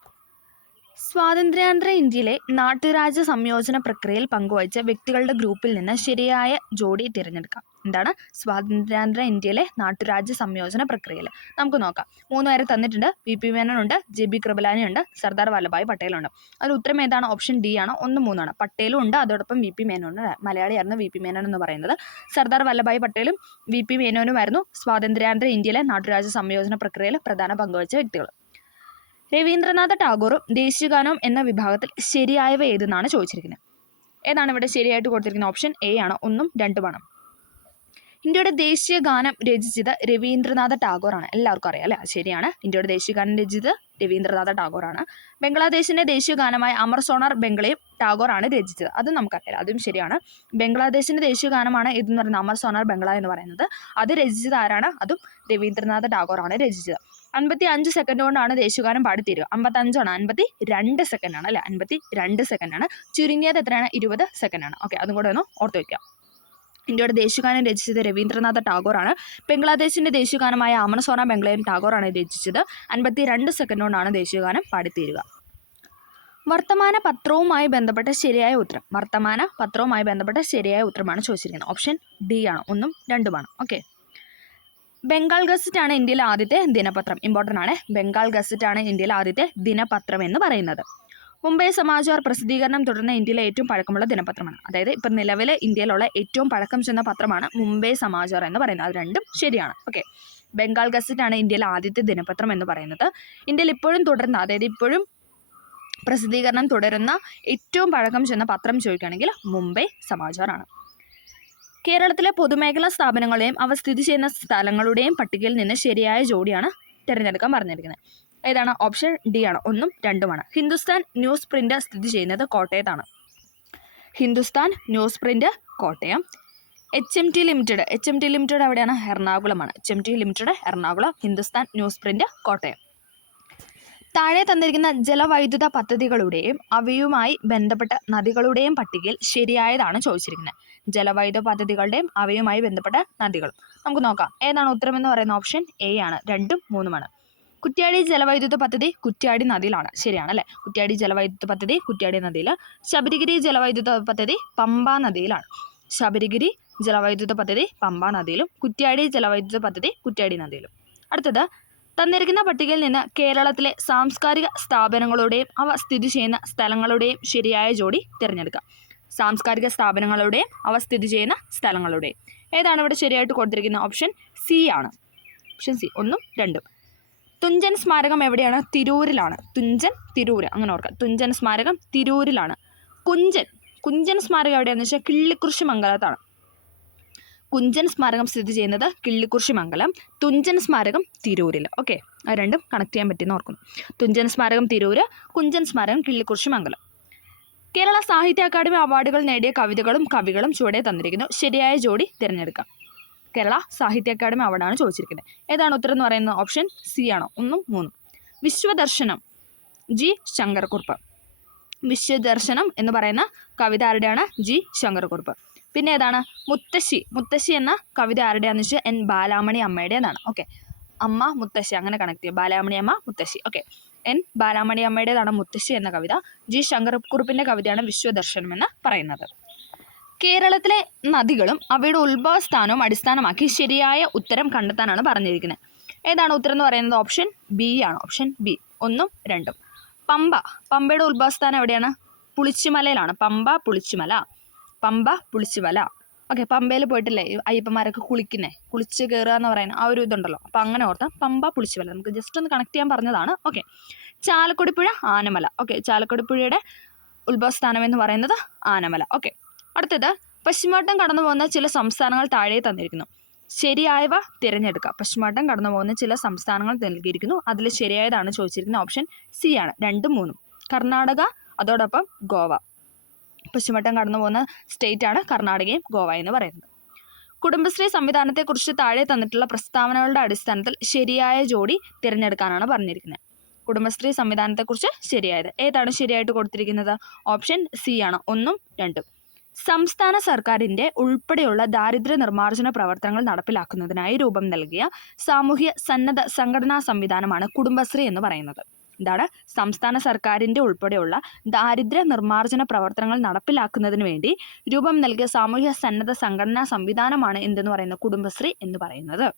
സ്വാതന്ത്ര്യാനന്തര ഇന്ത്യയിലെ നാട്ടുരാജ്യ സംയോജന പ്രക്രിയയിൽ പങ്കുവച്ച വ്യക്തികളുടെ ഗ്രൂപ്പിൽ നിന്ന് ശരിയായ ജോഡി തിരഞ്ഞെടുക്കാം. എന്താണ്? സ്വാതന്ത്ര്യാനന്തര ഇന്ത്യയിലെ നാട്ടുരാജ്യ സംയോജന പ്രക്രിയയിൽ. നമുക്ക് നോക്കാം. 3 പേരെ തന്നിട്ടുണ്ട്. VP മേനോനുണ്ട്, JB കൃപലാനി ഉണ്ട്, സർദാർ വല്ലഭായ് പട്ടേലുണ്ട്. അതിൽ ഉത്തരം ഏതാണ്? ഓപ്ഷൻ ഡി ആണ്. 1, 3 ആണ്. പട്ടേലും ഉണ്ട്, അതോടൊപ്പം VP മേനോനും. മലയാളിയായിരുന്നു VP മേനോൻ എന്ന് പറയുന്നത്. സർദാർ വല്ലഭായ് പട്ടേലും VP മേനോനുമായിരുന്നു സ്വാതന്ത്ര്യാനന്തര ഇന്ത്യയിലെ നാട്ടുരാജ്യ സംയോജന പ്രക്രിയയിൽ പ്രധാന പങ്കുവച്ച വ്യക്തികൾ. രവീന്ദ്രനാഥ ടാഗോറും ദേശീയഗാനവും എന്ന വിഭാഗത്തിൽ ശരിയായവ ഏതെന്നാണ് ചോദിച്ചിരിക്കുന്നത്. ഏതാണ് ഇവിടെ ശരിയായിട്ട് കൊടുത്തിരിക്കുന്നത്? ഓപ്ഷൻ എ ആണ്. 1ഉം 2ഉമാണ്. ഇന്ത്യയുടെ ദേശീയ ഗാനം രചിച്ചത് രവീന്ദ്രനാഥ ടാഗോറാണ്. എല്ലാവർക്കും അറിയാം അല്ലേ? ശരിയാണ്. ഇന്ത്യയുടെ ദേശീയ ഗാനം രചിച്ചത് രവീന്ദ്രനാഥ ടാഗോറാണ്. ബംഗ്ലാദേശിന്റെ ദേശീയ ഗാനമായ അമർ സോണാർ ബംഗ്ലയും ടാഗോറാണ് രചിച്ചത്. അതും നമുക്കറിയാം, അതും ശരിയാണ്. ബംഗ്ലാദേശിന്റെ ദേശീയ ഗാനമാണ് ഇതെന്ന് പറയുന്നത് അമർ സോണാർ ബംഗ്ല എന്ന് പറയുന്നത്. അത് രചിച്ചത് ആരാണ്? അതും രവീന്ദ്രനാഥ ടാഗോറാണ് രചിച്ചത്. 55 സെക്കൻഡ് കൊണ്ടാണ് ദേശീയഗാനം പാടിത്തീരുക. 55 ആണ്, 52 സെക്കൻഡ് ആണ് അല്ലേ? 52 സെക്കൻഡ് ആണ്. ചുരുങ്ങിയത് എത്രയാണ്? 20 സെക്കൻഡ് ആണ്. ഓക്കെ, അതും കൂടെ ഒന്ന് ഓർത്ത് വയ്ക്കുക. ഇന്ത്യയുടെ ദേശീയഗാനം രചിച്ചത് രവീന്ദ്രനാഥ ടാഗോറാണ്. ബംഗ്ലാദേശിന്റെ ദേശീയഗാനമായ അമർ സോണാർ ബംഗ്ലയും ടാഗോറാണ് രചിച്ചത്. 52 സെക്കൻഡ് കൊണ്ടാണ് ദേശീയഗാനം പാടിത്തീരുക. വർത്തമാന പത്രവുമായി ബന്ധപ്പെട്ട ശരിയായ ഉത്തരം. വർത്തമാന പത്രവുമായി ബന്ധപ്പെട്ട ശരിയായ ഉത്തരമാണ് ചോദിച്ചിരിക്കുന്നത്. ഓപ്ഷൻ ഡി ആണ്. 1ഉം 2ഉമാണ്. ഓക്കെ. ബംഗാൾ ഗസറ്റ് ആണ് ഇന്ത്യയിലെ ആദ്യത്തെ ദിനപത്രം. ഇമ്പോർട്ടൻ്റ് ആണ്. ബംഗാൾ ഗസറ്റ് ആണ് ഇന്ത്യയിലെ ആദ്യത്തെ ദിനപത്രം എന്ന് പറയുന്നത്. മുംബൈ സമാചാർ പ്രസിദ്ധീകരണം തുടർന്ന് ഇന്ത്യയിലെ ഏറ്റവും പഴക്കമുള്ള ദിനപത്രമാണ്. അതായത് ഇപ്പം നിലവിലെ ഇന്ത്യയിലുള്ള ഏറ്റവും പഴക്കം ചെന്ന പത്രമാണ് മുംബൈ സമാചാർ എന്ന് പറയുന്നത്. അത് രണ്ടും ശരിയാണ്. ഓക്കെ. ബംഗാൾ ഗസറ്റ് ആണ് ഇന്ത്യയിലെ ആദ്യത്തെ ദിനപത്രം എന്ന് പറയുന്നത്. ഇന്ത്യയിൽ ഇപ്പോഴും തുടരുന്ന, അതായത് ഇപ്പോഴും പ്രസിദ്ധീകരണം തുടരുന്ന ഏറ്റവും പഴക്കം ചെന്ന പത്രം ചോദിക്കുകയാണെങ്കിൽ മുംബൈ സമാചാർ ആണ്. കേരളത്തിലെ പൊതുമേഖലാ സ്ഥാപനങ്ങളുടെയും അവ സ്ഥിതി ചെയ്യുന്ന സ്ഥലങ്ങളുടെയും പട്ടികയിൽ നിന്ന് ശരിയായ ജോഡിയാണ് തിരഞ്ഞെടുക്കാൻ പറഞ്ഞിരിക്കുന്നത്. ഏതാണ്? ഓപ്ഷൻ ഡി ആണ്. 1ഉം 2ഉമാണ്. ഹിന്ദുസ്ഥാൻ ന്യൂസ് പ്രിന്റ് സ്ഥിതി ചെയ്യുന്നത് കോട്ടയത്താണ്. Hindustan newsprint Kottayam. HMT limited എവിടെയാണ്? എറണാകുളമാണ്. HMT limited Ernakulam. Hindustan newsprint Kottayam. താഴെ തന്നിരിക്കുന്ന ജലവൈദ്യുത പദ്ധതികളുടെയും അവയുമായി ബന്ധപ്പെട്ട നദികളുടെയും പട്ടികയിൽ ശരിയായതാണ് ചോദിച്ചിരിക്കുന്നത്. ജലവൈദ്യുത പദ്ധതികളുടെയും അവയുമായി ബന്ധപ്പെട്ട നദികൾ. നമുക്ക് നോക്കാം. ഏതാണ് ഉത്തരം എന്ന് പറയുന്ന ഓപ്ഷൻ എ ആണ്. 2ഉം 3ഉമാണ്. കുറ്റ്യാടി ജലവൈദ്യുത പദ്ധതി കുറ്റ്യാടി നദിയിലാണ്. ശരിയാണ് അല്ലേ? കുറ്റ്യാടി ജലവൈദ്യുത പദ്ധതി കുറ്റ്യാടി നദിയിൽ. ശബരിഗിരി ജലവൈദ്യുത പദ്ധതി പമ്പാ നദിയിലാണ്. ശബരിഗിരി ജലവൈദ്യുത പദ്ധതി പമ്പാ നദിയിലും കുറ്റ്യാടി ജലവൈദ്യുത പദ്ധതി കുറ്റ്യാടി നദിയിലും. അടുത്തത്, തന്നിരിക്കുന്ന പട്ടികയിൽ നിന്ന് കേരളത്തിലെ സാംസ്കാരിക സ്ഥാപനങ്ങളുടെയും അവ സ്ഥിതി ചെയ്യുന്ന സ്ഥലങ്ങളുടെയും ശരിയായ ജോഡി തിരഞ്ഞെടുക്കുക. സാംസ്കാരിക സ്ഥാപനങ്ങളുടെയും അവ സ്ഥിതി ചെയ്യുന്ന സ്ഥലങ്ങളുടെയും. ഏതാണ് ഇവിടെ ശരിയായിട്ട് കൊടുത്തിരിക്കുന്നത്? ഓപ്ഷൻ സി ആണ്. Option C. 1ഉം 2ഉം. തുഞ്ചൻ സ്മാരകം എവിടെയാണ്? തിരൂരിലാണ്. തിരൂർ, അങ്ങനെ ഓർക്കുക. തുഞ്ചൻ സ്മാരകം തിരൂരിലാണ്. കുഞ്ചൻ സ്മാരകം എവിടെയാണെന്ന് വെച്ചാൽ കിള്ളിക്കുറിശി മംഗലത്താണ്. കുഞ്ചൻ സ്മാരകം സ്ഥിതി ചെയ്യുന്നത് കിള്ളിക്കുറിശി മംഗലം. തുഞ്ചൻ സ്മാരകം തിരൂരിൽ. ഓക്കെ, അത് രണ്ടും കണക്ട് ചെയ്യാൻ പറ്റിയെന്ന് ഓർക്കുന്നു. തുഞ്ചൻ സ്മാരകം തിരൂര്, കുഞ്ചൻ സ്മാരകം കിള്ളിക്കുറിശി മംഗലം. കേരള സാഹിത്യ അക്കാദമി അവാർഡുകൾ നേടിയ കവിതകളും കവികളും ചുവടെ തന്നിരിക്കുന്നു. ശരിയായ ജോഡി തിരഞ്ഞെടുക്കാം. കേരള സാഹിത്യ അക്കാദമി അവാർഡാണ് ചോദിച്ചിരിക്കുന്നത്. ഏതാണ് ഉത്തരം എന്ന് പറയുന്നത്? ഓപ്ഷൻ സി ആണ്. 1ഉം 3ഉം. വിശ്വദർശനം ജി ശങ്കരക്കുറുപ്പ്. വിശ്വദർശനം എന്ന് പറയുന്ന കവിത ആരുടെയാണ്? ജി ശങ്കരക്കുറുപ്പ്. പിന്നെ ഏതാണ്? മുത്തശ്ശി എന്ന കവിത ആരുടെയാണെന്ന് വെച്ചാൽ N ബാലാമണി അമ്മയുടേതാണ്. ഓക്കെ, അമ്മ മുത്തശ്ശി അങ്ങനെ കണക്ട് ചെയ്യും. ബാലാമണി അമ്മ മുത്തശ്ശി. ഓക്കെ, N ബാലാമണി അമ്മയുടേതാണ് മുത്തശ്ശി എന്ന കവിത. ജി ശങ്കരക്കുറുപ്പിൻ്റെ കവിതയാണ് വിശ്വദർശനം എന്ന് പറയുന്നത്. കേരളത്തിലെ നദികളും അവയുടെ ഉത്ഭവസ്ഥാനവും അടിസ്ഥാനമാക്കി ശരിയായ ഉത്തരം കണ്ടെത്താനാണ് പറഞ്ഞിരിക്കുന്നത്. ഏതാണ് ഉത്തരം എന്ന് പറയുന്നത്? ഓപ്ഷൻ ബി ആണ്. Option B. 1ഉം 2ഉം. പമ്പയുടെ ഉത്ഭവസ്ഥാനം എവിടെയാണ്? പുളിച്ചിമലയിലാണ്. പമ്പ പുളിച്ചിമല. ഓക്കെ, പമ്പയിൽ പോയിട്ടില്ലേ അയ്യപ്പന്മാരൊക്കെ കുളിച്ച് കയറുക എന്ന് പറയുന്ന ആ ഒരു ഇതുണ്ടല്ലോ. അപ്പം അങ്ങനെ ഓർത്താം. പമ്പ പുളിച്ചിമല. നമുക്ക് ജസ്റ്റ് ഒന്ന് കണക്ട് ചെയ്യാൻ പറഞ്ഞതാണ്. ഓക്കെ, ചാലക്കുടിപ്പുഴ ആനമല. ഓക്കെ, ചാലക്കുടിപ്പുഴയുടെ ഉത്ഭവസ്ഥാനം എന്ന് പറയുന്നത് ആനമല. ഓക്കെ, അടുത്തത്, പശ്ചിമഘട്ടം കടന്നു പോകുന്ന ചില സംസ്ഥാനങ്ങൾ താഴെ തന്നിരിക്കുന്നു. ശരിയായവ തിരഞ്ഞെടുക്കുക. പശ്ചിമഘട്ടം കടന്നു പോകുന്ന ചില സംസ്ഥാനങ്ങൾ നൽകിയിരിക്കുന്നു. അതിൽ ശരിയായതാണ് ചോദിച്ചിരിക്കുന്നത്. ഓപ്ഷൻ സി ആണ്. 2ഉം 3ഉം. കർണാടക, അതോടൊപ്പം ഗോവ. പശ്ചിമഘട്ടം കടന്നു പോകുന്ന സ്റ്റേറ്റ് ആണ് കർണാടകയും ഗോവ എന്ന് പറയുന്നത്. കുടുംബശ്രീ സംവിധാനത്തെക്കുറിച്ച് താഴെ തന്നിട്ടുള്ള പ്രസ്താവനകളുടെ അടിസ്ഥാനത്തിൽ ശരിയായ ജോഡി തിരഞ്ഞെടുക്കാനാണ് പറഞ്ഞിരിക്കുന്നത്. കുടുംബശ്രീ സംവിധാനത്തെക്കുറിച്ച് ശരിയായത്. ഏതാണ് ശരിയായിട്ട് കൊടുത്തിരിക്കുന്നത്? ഓപ്ഷൻ സി ആണ്. 1ഉം 2ഉം. സംസ്ഥാന സർക്കാരിൻ്റെ ഉൾപ്പെടെയുള്ള ദാരിദ്ര്യ നിർമ്മാർജ്ജന പ്രവർത്തനങ്ങൾ നടപ്പിലാക്കുന്നതിനായി രൂപം നൽകിയ സാമൂഹ്യ സന്നദ്ധ സംഘടനാ സംവിധാനമാണ് കുടുംബശ്രീ എന്ന് പറയുന്നത്. എന്താണ് സംസ്ഥാന സർക്കാരിൻ്റെ ഉൾപ്പെടെയുള്ള ദാരിദ്ര്യ നിർമ്മാർജ്ജന പ്രവർത്തനങ്ങൾ നടപ്പിലാക്കുന്നതിന് വേണ്ടി രൂപം നൽകിയ സാമൂഹ്യ സന്നദ്ധ സംഘടനാ സംവിധാനമാണ് എന്തെന്ന് പറയുന്നത് കുടുംബശ്രീ എന്ന് പറയുന്നത്.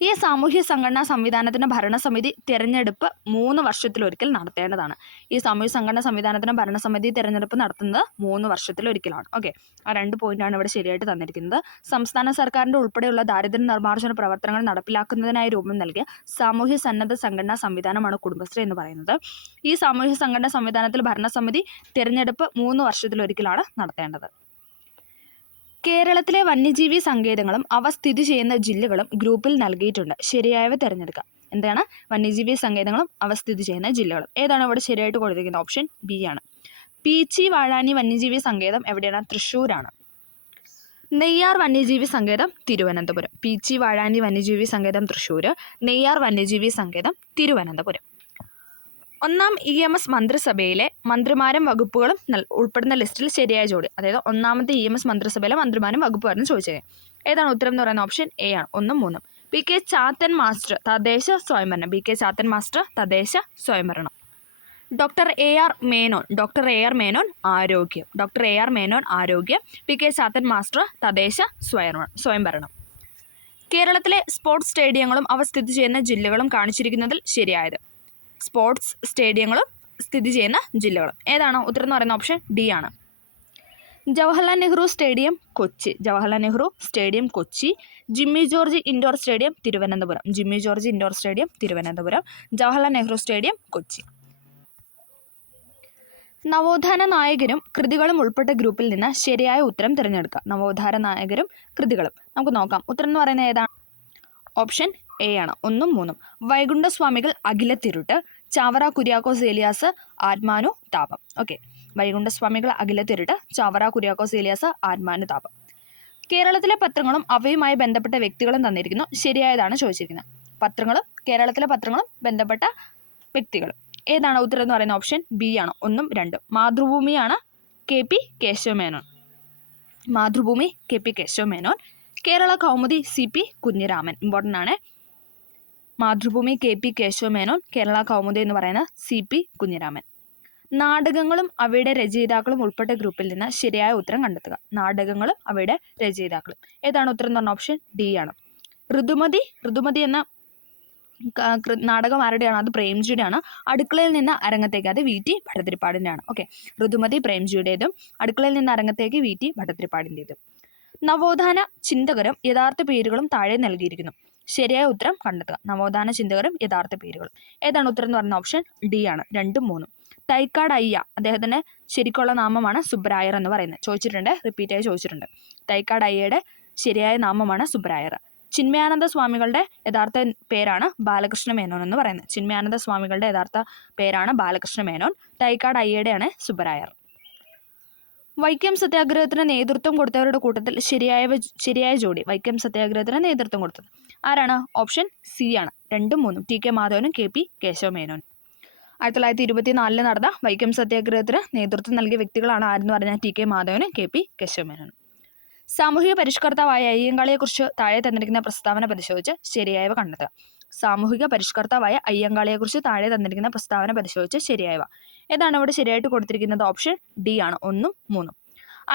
ഈ സാമൂഹ്യ സംഘടനാ സംവിധാനത്തിൻ്റെ ഭരണസമിതി തിരഞ്ഞെടുപ്പ് 3 വർഷത്തിലൊരിക്കൽ നടത്തേണ്ടതാണ്. ഈ സാമൂഹ്യ സംഘടനാ സംവിധാനത്തിൻ്റെ ഭരണസമിതി തിരഞ്ഞെടുപ്പ് നടത്തുന്നത് 3 വർഷത്തിലൊരിക്കലാണ്. ഓക്കെ, ആ 2 പോയിന്റാണ് ഇവിടെ ശരിയായിട്ട് തന്നിരിക്കുന്നത്. സംസ്ഥാന സർക്കാരിൻ്റെ ഉൾപ്പെടെയുള്ള ദാരിദ്ര്യ നിർമ്മാർജ്ജന പ്രവർത്തനങ്ങൾ നടപ്പിലാക്കുന്നതിനായി രൂപം നൽകിയ സാമൂഹ്യ സന്നദ്ധ സംഘടനാ സംവിധാനമാണ് കുടുംബശ്രീ എന്ന് പറയുന്നത്. ഈ സാമൂഹ്യ സംഘടനാ സംവിധാനത്തിൽ ഭരണസമിതി തിരഞ്ഞെടുപ്പ് 3 വർഷത്തിലൊരിക്കലാണ് നടത്തേണ്ടത്. കേരളത്തിലെ വന്യജീവി സങ്കേതങ്ങളും അവ സ്ഥിതി ചെയ്യുന്ന ജില്ലകളും ഗ്രൂപ്പിൽ നൽകിയിട്ടുണ്ട്. ശരിയായവ തിരഞ്ഞെടുക്കുക. എന്താണ് വന്യജീവി സങ്കേതങ്ങളും അവ സ്ഥിതി ചെയ്യുന്ന ജില്ലകളും? ഏതാണ് ഇവിടെ ശരിയായിട്ട് കൊടുത്തിരിക്കുന്നത്? ഓപ്ഷൻ ബി ആണ്. പീച്ചി വാഴാനി വന്യജീവി സങ്കേതം എവിടെയാണ്? തൃശ്ശൂരാണ്. നെയ്യാർ വന്യജീവി സങ്കേതം തിരുവനന്തപുരം. പീച്ചി വാഴാനി വന്യജീവി സങ്കേതം തൃശ്ശൂർ, നെയ്യാർ വന്യജീവി സങ്കേതം തിരുവനന്തപുരം. 1ാം EMS മന്ത്രിസഭയിലെ മന്ത്രിമാരും വകുപ്പുകളും ഉൾപ്പെടുന്ന ലിസ്റ്റിൽ ശരിയായ ജോഡി. അതായത് 1ാമത്തെ EMS മന്ത്രിസഭയിലെ മന്ത്രിമാരും വകുപ്പുമായിരുന്നു ചോദിച്ചത്. ഏതാണ് ഉത്തരം എന്ന് പറയുന്ന ഓപ്ഷൻ എ ആണ്. 1ഉം 3ഉം. PK ചാത്തൻ മാസ്റ്റർ തദ്ദേശ സ്വയംഭരണം. PK ചാത്തൻ മാസ്റ്റർ തദ്ദേശ സ്വയംഭരണം. ഡോക്ടർ AR മേനോൻ ആരോഗ്യം. PK ചാത്തൻ മാസ്റ്റർ തദ്ദേശ സ്വയംഭരണം. കേരളത്തിലെ സ്പോർട്സ് സ്റ്റേഡിയങ്ങളും അവ സ്ഥിതി ചെയ്യുന്ന ജില്ലകളും കാണിച്ചിരിക്കുന്നതിൽ ശരിയായത്? സ്പോർട്സ് സ്റ്റേഡിയങ്ങളും സ്ഥിതി ചെയ്യുന്ന ജില്ലകളും. ഏതാണ് ഉത്തരം എന്ന് പറയുന്ന ഓപ്ഷൻ ഡി ആണ്. Jawaharlal Nehru stadium Kochi. Jimmy George indoor stadium Thiruvananthapuram. Jawaharlal Nehru stadium Kochi. നവോത്ഥാന നായകരും കൃതികളും ഉൾപ്പെട്ട ഗ്രൂപ്പിൽ നിന്ന് ശരിയായ ഉത്തരം തിരഞ്ഞെടുക്കുക. നവോത്ഥാന നായകരും കൃതികളും. നമുക്ക് നോക്കാം. ഉത്തരം എന്ന് പറയുന്നത് ഏതാണ്? ഓപ്ഷൻ എ ആണ്. 1ഉം 3ഉം. വൈകുണ്ഠസ്വാമികൾ അഖിലത്തിരുട്ട്, ചാവറ കുര്യാക്കോസ് ഏലിയാസ് ആത്മാനുതാപം. ഓക്കെ, വൈകുണ്ഠസ്വാമികൾ അഖിലത്തിരുട്ട്, ചാവറ കുര്യാക്കോസ് ഏലിയാസ് ആത്മാനുതാപം. കേരളത്തിലെ പത്രങ്ങളും അവയുമായി ബന്ധപ്പെട്ട വ്യക്തികളും തന്നിരിക്കുന്നു. ശരിയായതാണ് ചോദിച്ചിരിക്കുന്നത്. കേരളത്തിലെ പത്രങ്ങളും ബന്ധപ്പെട്ട വ്യക്തികളും. ഏതാണ് ഉത്തരം എന്ന് പറയുന്ന ഓപ്ഷൻ ബി ആണ്. 1ഉം 2ഉം. മാതൃഭൂമിയാണ് KP Kesavamenon. Kerala Kaumudi CP Kunhiraman. Important ആണ്. മാതൃഭൂമി KP കേശവമേനോൻ, കേരള കൗമുദി എന്ന് പറയുന്ന CP കുഞ്ഞിരാമൻ. നാടകങ്ങളും അവയുടെ രചയിതാക്കളും ഉൾപ്പെട്ട ഗ്രൂപ്പിൽ നിന്ന് ശരിയായ ഉത്തരം കണ്ടെത്തുക. നാടകങ്ങളും അവയുടെ രചയിതാക്കളും. ഏതാണ് ഉത്തരം എന്ന് പറഞ്ഞ ഓപ്ഷൻ ഡി ആണ്. ഋതുമതി എന്ന നാടകം ആരുടെയാണ്? അത് പ്രേംജിയുടെയാണ്. അടുക്കളയിൽ നിന്ന് അരങ്ങത്തേക്ക്, അത് VT ഭട്ടതിരിപ്പാടിൻ്റെയാണ്. ഓക്കെ, ഋതുമതി പ്രേംജിയുടേതും അടുക്കളയിൽ നിന്ന് അരങ്ങത്തേക്ക് VT ഭട്ടതിരിപ്പാടിൻ്റേതും. നവോത്ഥാന ചിന്തകരും യഥാർത്ഥ പേരുകളും താഴെ നൽകിയിരിക്കുന്നു. ശരിയായ ഉത്തരം കണ്ടെത്തുക. നവോത്ഥാന ചിന്തകരും യഥാർത്ഥ പേരുകളും. ഏതാണ് ഉത്തരം എന്ന് പറയുന്ന ഓപ്ഷൻ ഡി ആണ്. 2ഉം 3ഉം. തൈക്കാട് അയ്യ, അദ്ദേഹത്തിന്റെ ശരിക്കുള്ള നാമമാണ് സുബ്രായർ എന്ന് പറയുന്നത്. റിപ്പീറ്റായി ചോദിച്ചിട്ടുണ്ട്. തൈക്കാട് അയ്യയുടെ ശരിയായ നാമമാണ് സുബ്രായർ. ചിന്മയാനന്ദ സ്വാമികളുടെ യഥാർത്ഥ പേരാണ് ബാലകൃഷ്ണ മേനോൻ എന്ന് പറയുന്നത്. ചിന്മയാനന്ദ സ്വാമികളുടെ യഥാർത്ഥ പേരാണ് ബാലകൃഷ്ണ മേനോൻ. തൈക്കാട് അയ്യയുടെയാണ് സുബ്രായർ. വൈക്കം സത്യാഗ്രഹത്തിന് നേതൃത്വം കൊടുത്തവരുടെ കൂട്ടത്തിൽ ശരിയായ ജോഡി. വൈക്കം സത്യാഗ്രഹത്തിന് നേതൃത്വം കൊടുത്തത് ആരാണ്? ഓപ്ഷൻ സി ആണ്. 2ഉം 3ഉം. TK മാധവനും KP Kesava Menon. 1924 നടന്ന വൈക്കം സത്യാഗ്രഹത്തിന് നേതൃത്വം നൽകിയ വ്യക്തികളാണ് ആരെന്ന് പറഞ്ഞാൽ TK മാധവനും KP കേശവമേനോനും. സാമൂഹിക പരിഷ്കർത്താവായ അയ്യങ്കാളിയെക്കുറിച്ച് താഴെ തന്നിരിക്കുന്ന പ്രസ്താവന പരിശോധിച്ച് ശരിയായവ കണ്ടെത്തുക. സാമൂഹിക പരിഷ്കർത്താവായ അയ്യങ്കാളിയെക്കുറിച്ച് താഴെ തന്നിരിക്കുന്ന പ്രസ്താവന പരിശോധിച്ച് ശരിയായവ. ഏതാണ് ഇവിടെ ശരിയായിട്ട് കൊടുത്തിരിക്കുന്നത്? ഓപ്ഷൻ ഡി ആണ്. 1ഉം 3ഉം.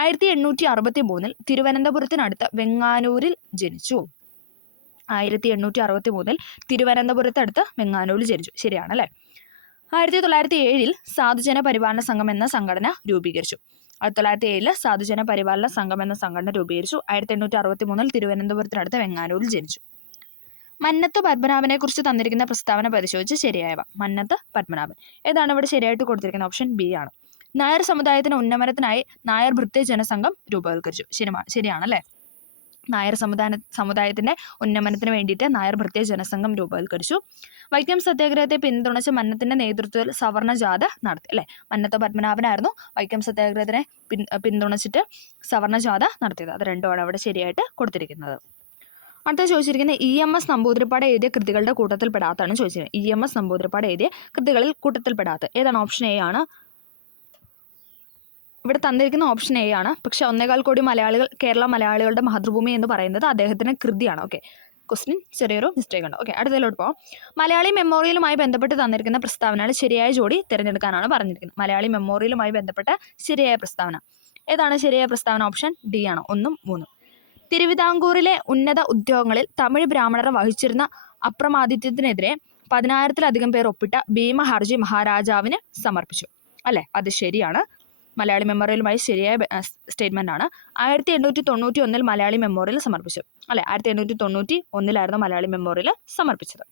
1863 തിരുവനന്തപുരത്തിനടുത്ത് വെങ്ങാനൂരിൽ ജനിച്ചു. 1863 തിരുവനന്തപുരത്തടുത്ത് വെങ്ങാനൂരിൽ ജനിച്ചു. ശരിയാണല്ലേ? 1907 സാധുജന പരിപാലന സംഘം എന്ന സംഘടന രൂപീകരിച്ചു. 1907 സാധുജന പരിപാലന സംഘം എന്ന സംഘടന രൂപീകരിച്ചു. 1863 തിരുവനന്തപുരത്തിനടുത്ത് വെങ്ങാനൂരിൽ ജനിച്ചു. മന്നത്ത് പത്മനാഭനെ കുറിച്ച് തന്നിരിക്കുന്ന പ്രസ്താവന പരിശോധിച്ച് ശരിയായവ. മന്നത്ത് പത്മനാഭൻ. ഏതാണ് ഇവിടെ ശരിയായിട്ട് കൊടുത്തിരിക്കുന്നത്? ഓപ്ഷൻ ബി ആണ്. നായർ സമുദായത്തിന് ഉന്നമനത്തിനായി നായർ ഭൃത്യ ജനസംഘം രൂപവൽക്കരിച്ചു. ശരിയാണല്ലേ? നായർ സമുദായത്തിന്റെ ഉന്നമനത്തിന് വേണ്ടിയിട്ട് നായർ ഭൃത്യ ജനസംഘം രൂപവൽക്കരിച്ചു. വൈക്കം സത്യാഗ്രഹത്തെ പിന്തുണച്ച മന്നത്തിന്റെ നേതൃത്വത്തിൽ സവർണ ജാഥ നടത്തി. അല്ലെ, മന്നത്ത് പത്മനാഭനായിരുന്നു വൈക്കം സത്യാഗ്രഹത്തിനെ പിന്തുണച്ചിട്ട് സവർണ ജാഥ നടത്തിയത്. അത് രണ്ടുമാണ് അവിടെ ശരിയായിട്ട് കൊടുത്തിരിക്കുന്നത്. അടുത്ത ചോദിച്ചിരിക്കുന്നത് EMS നമ്പൂതിരിപ്പാട് എഴുതിയ കൃതികളുടെ കൂട്ടത്തിൽപ്പെടാത്തതാണ് ചോദിച്ചിരിക്കുന്നത്. EMS നമ്പൂതിരിപ്പാട് എഴുതിയ കൃതികളിൽ കൂട്ടത്തിൽപ്പെടാത്ത ഏതാണ്? ഓപ്ഷൻ എ ആണ്. ഇവിടെ തന്നിരിക്കുന്ന ഓപ്ഷൻ എ ആണ്. പക്ഷെ 1.25 കോടി കേരള മലയാളികളുടെ മാതൃഭൂമി എന്ന് പറയുന്നത് അദ്ദേഹത്തിന്റെ കൃതിയാണ്. ഓക്കെ, ക്വസ്റ്റ്യൻ ചെറിയൊരു മിസ്റ്റേക്ക് ഉണ്ട്. ഓക്കെ, അടുത്തതിലോട്ട് പോകാം. മലയാളി മെമ്മോറിയലുമായി ബന്ധപ്പെട്ട് തന്നിരിക്കുന്ന പ്രസ്താവനകൾ ശരിയായ ജോഡി തിരഞ്ഞെടുക്കാനാണ് പറഞ്ഞിരിക്കുന്നത്. മലയാളി മെമ്മോറിയലുമായി ബന്ധപ്പെട്ട ശരിയായ പ്രസ്താവന ഏതാണ്? ശരിയായ പ്രസ്താവന ഓപ്ഷൻ ഡി ആണ്, 1ഉം 3ഉം. തിരുവിതാംകൂറിലെ ഉന്നത ഉദ്യോഗങ്ങളിൽ തമിഴ് ബ്രാഹ്മണർ വഹിച്ചിരുന്ന അപ്രമാദിത്വത്തിനെതിരെ 10,000-ലധികം പേർ ഒപ്പിട്ട ഭീമ ഹർജി മഹാരാജാവിന് സമർപ്പിച്ചു. അല്ലേ, അത് ശരിയാണ്. മലയാളി മെമ്മോറിയലുമായി ശരിയായ സ്റ്റേറ്റ്മെന്റ് ആണ്. 1891 മലയാളി മെമ്മോറിയൽ സമർപ്പിച്ചു. അല്ലെ, 1891 മലയാളി മെമ്മോറിയൽ സമർപ്പിച്ചത്.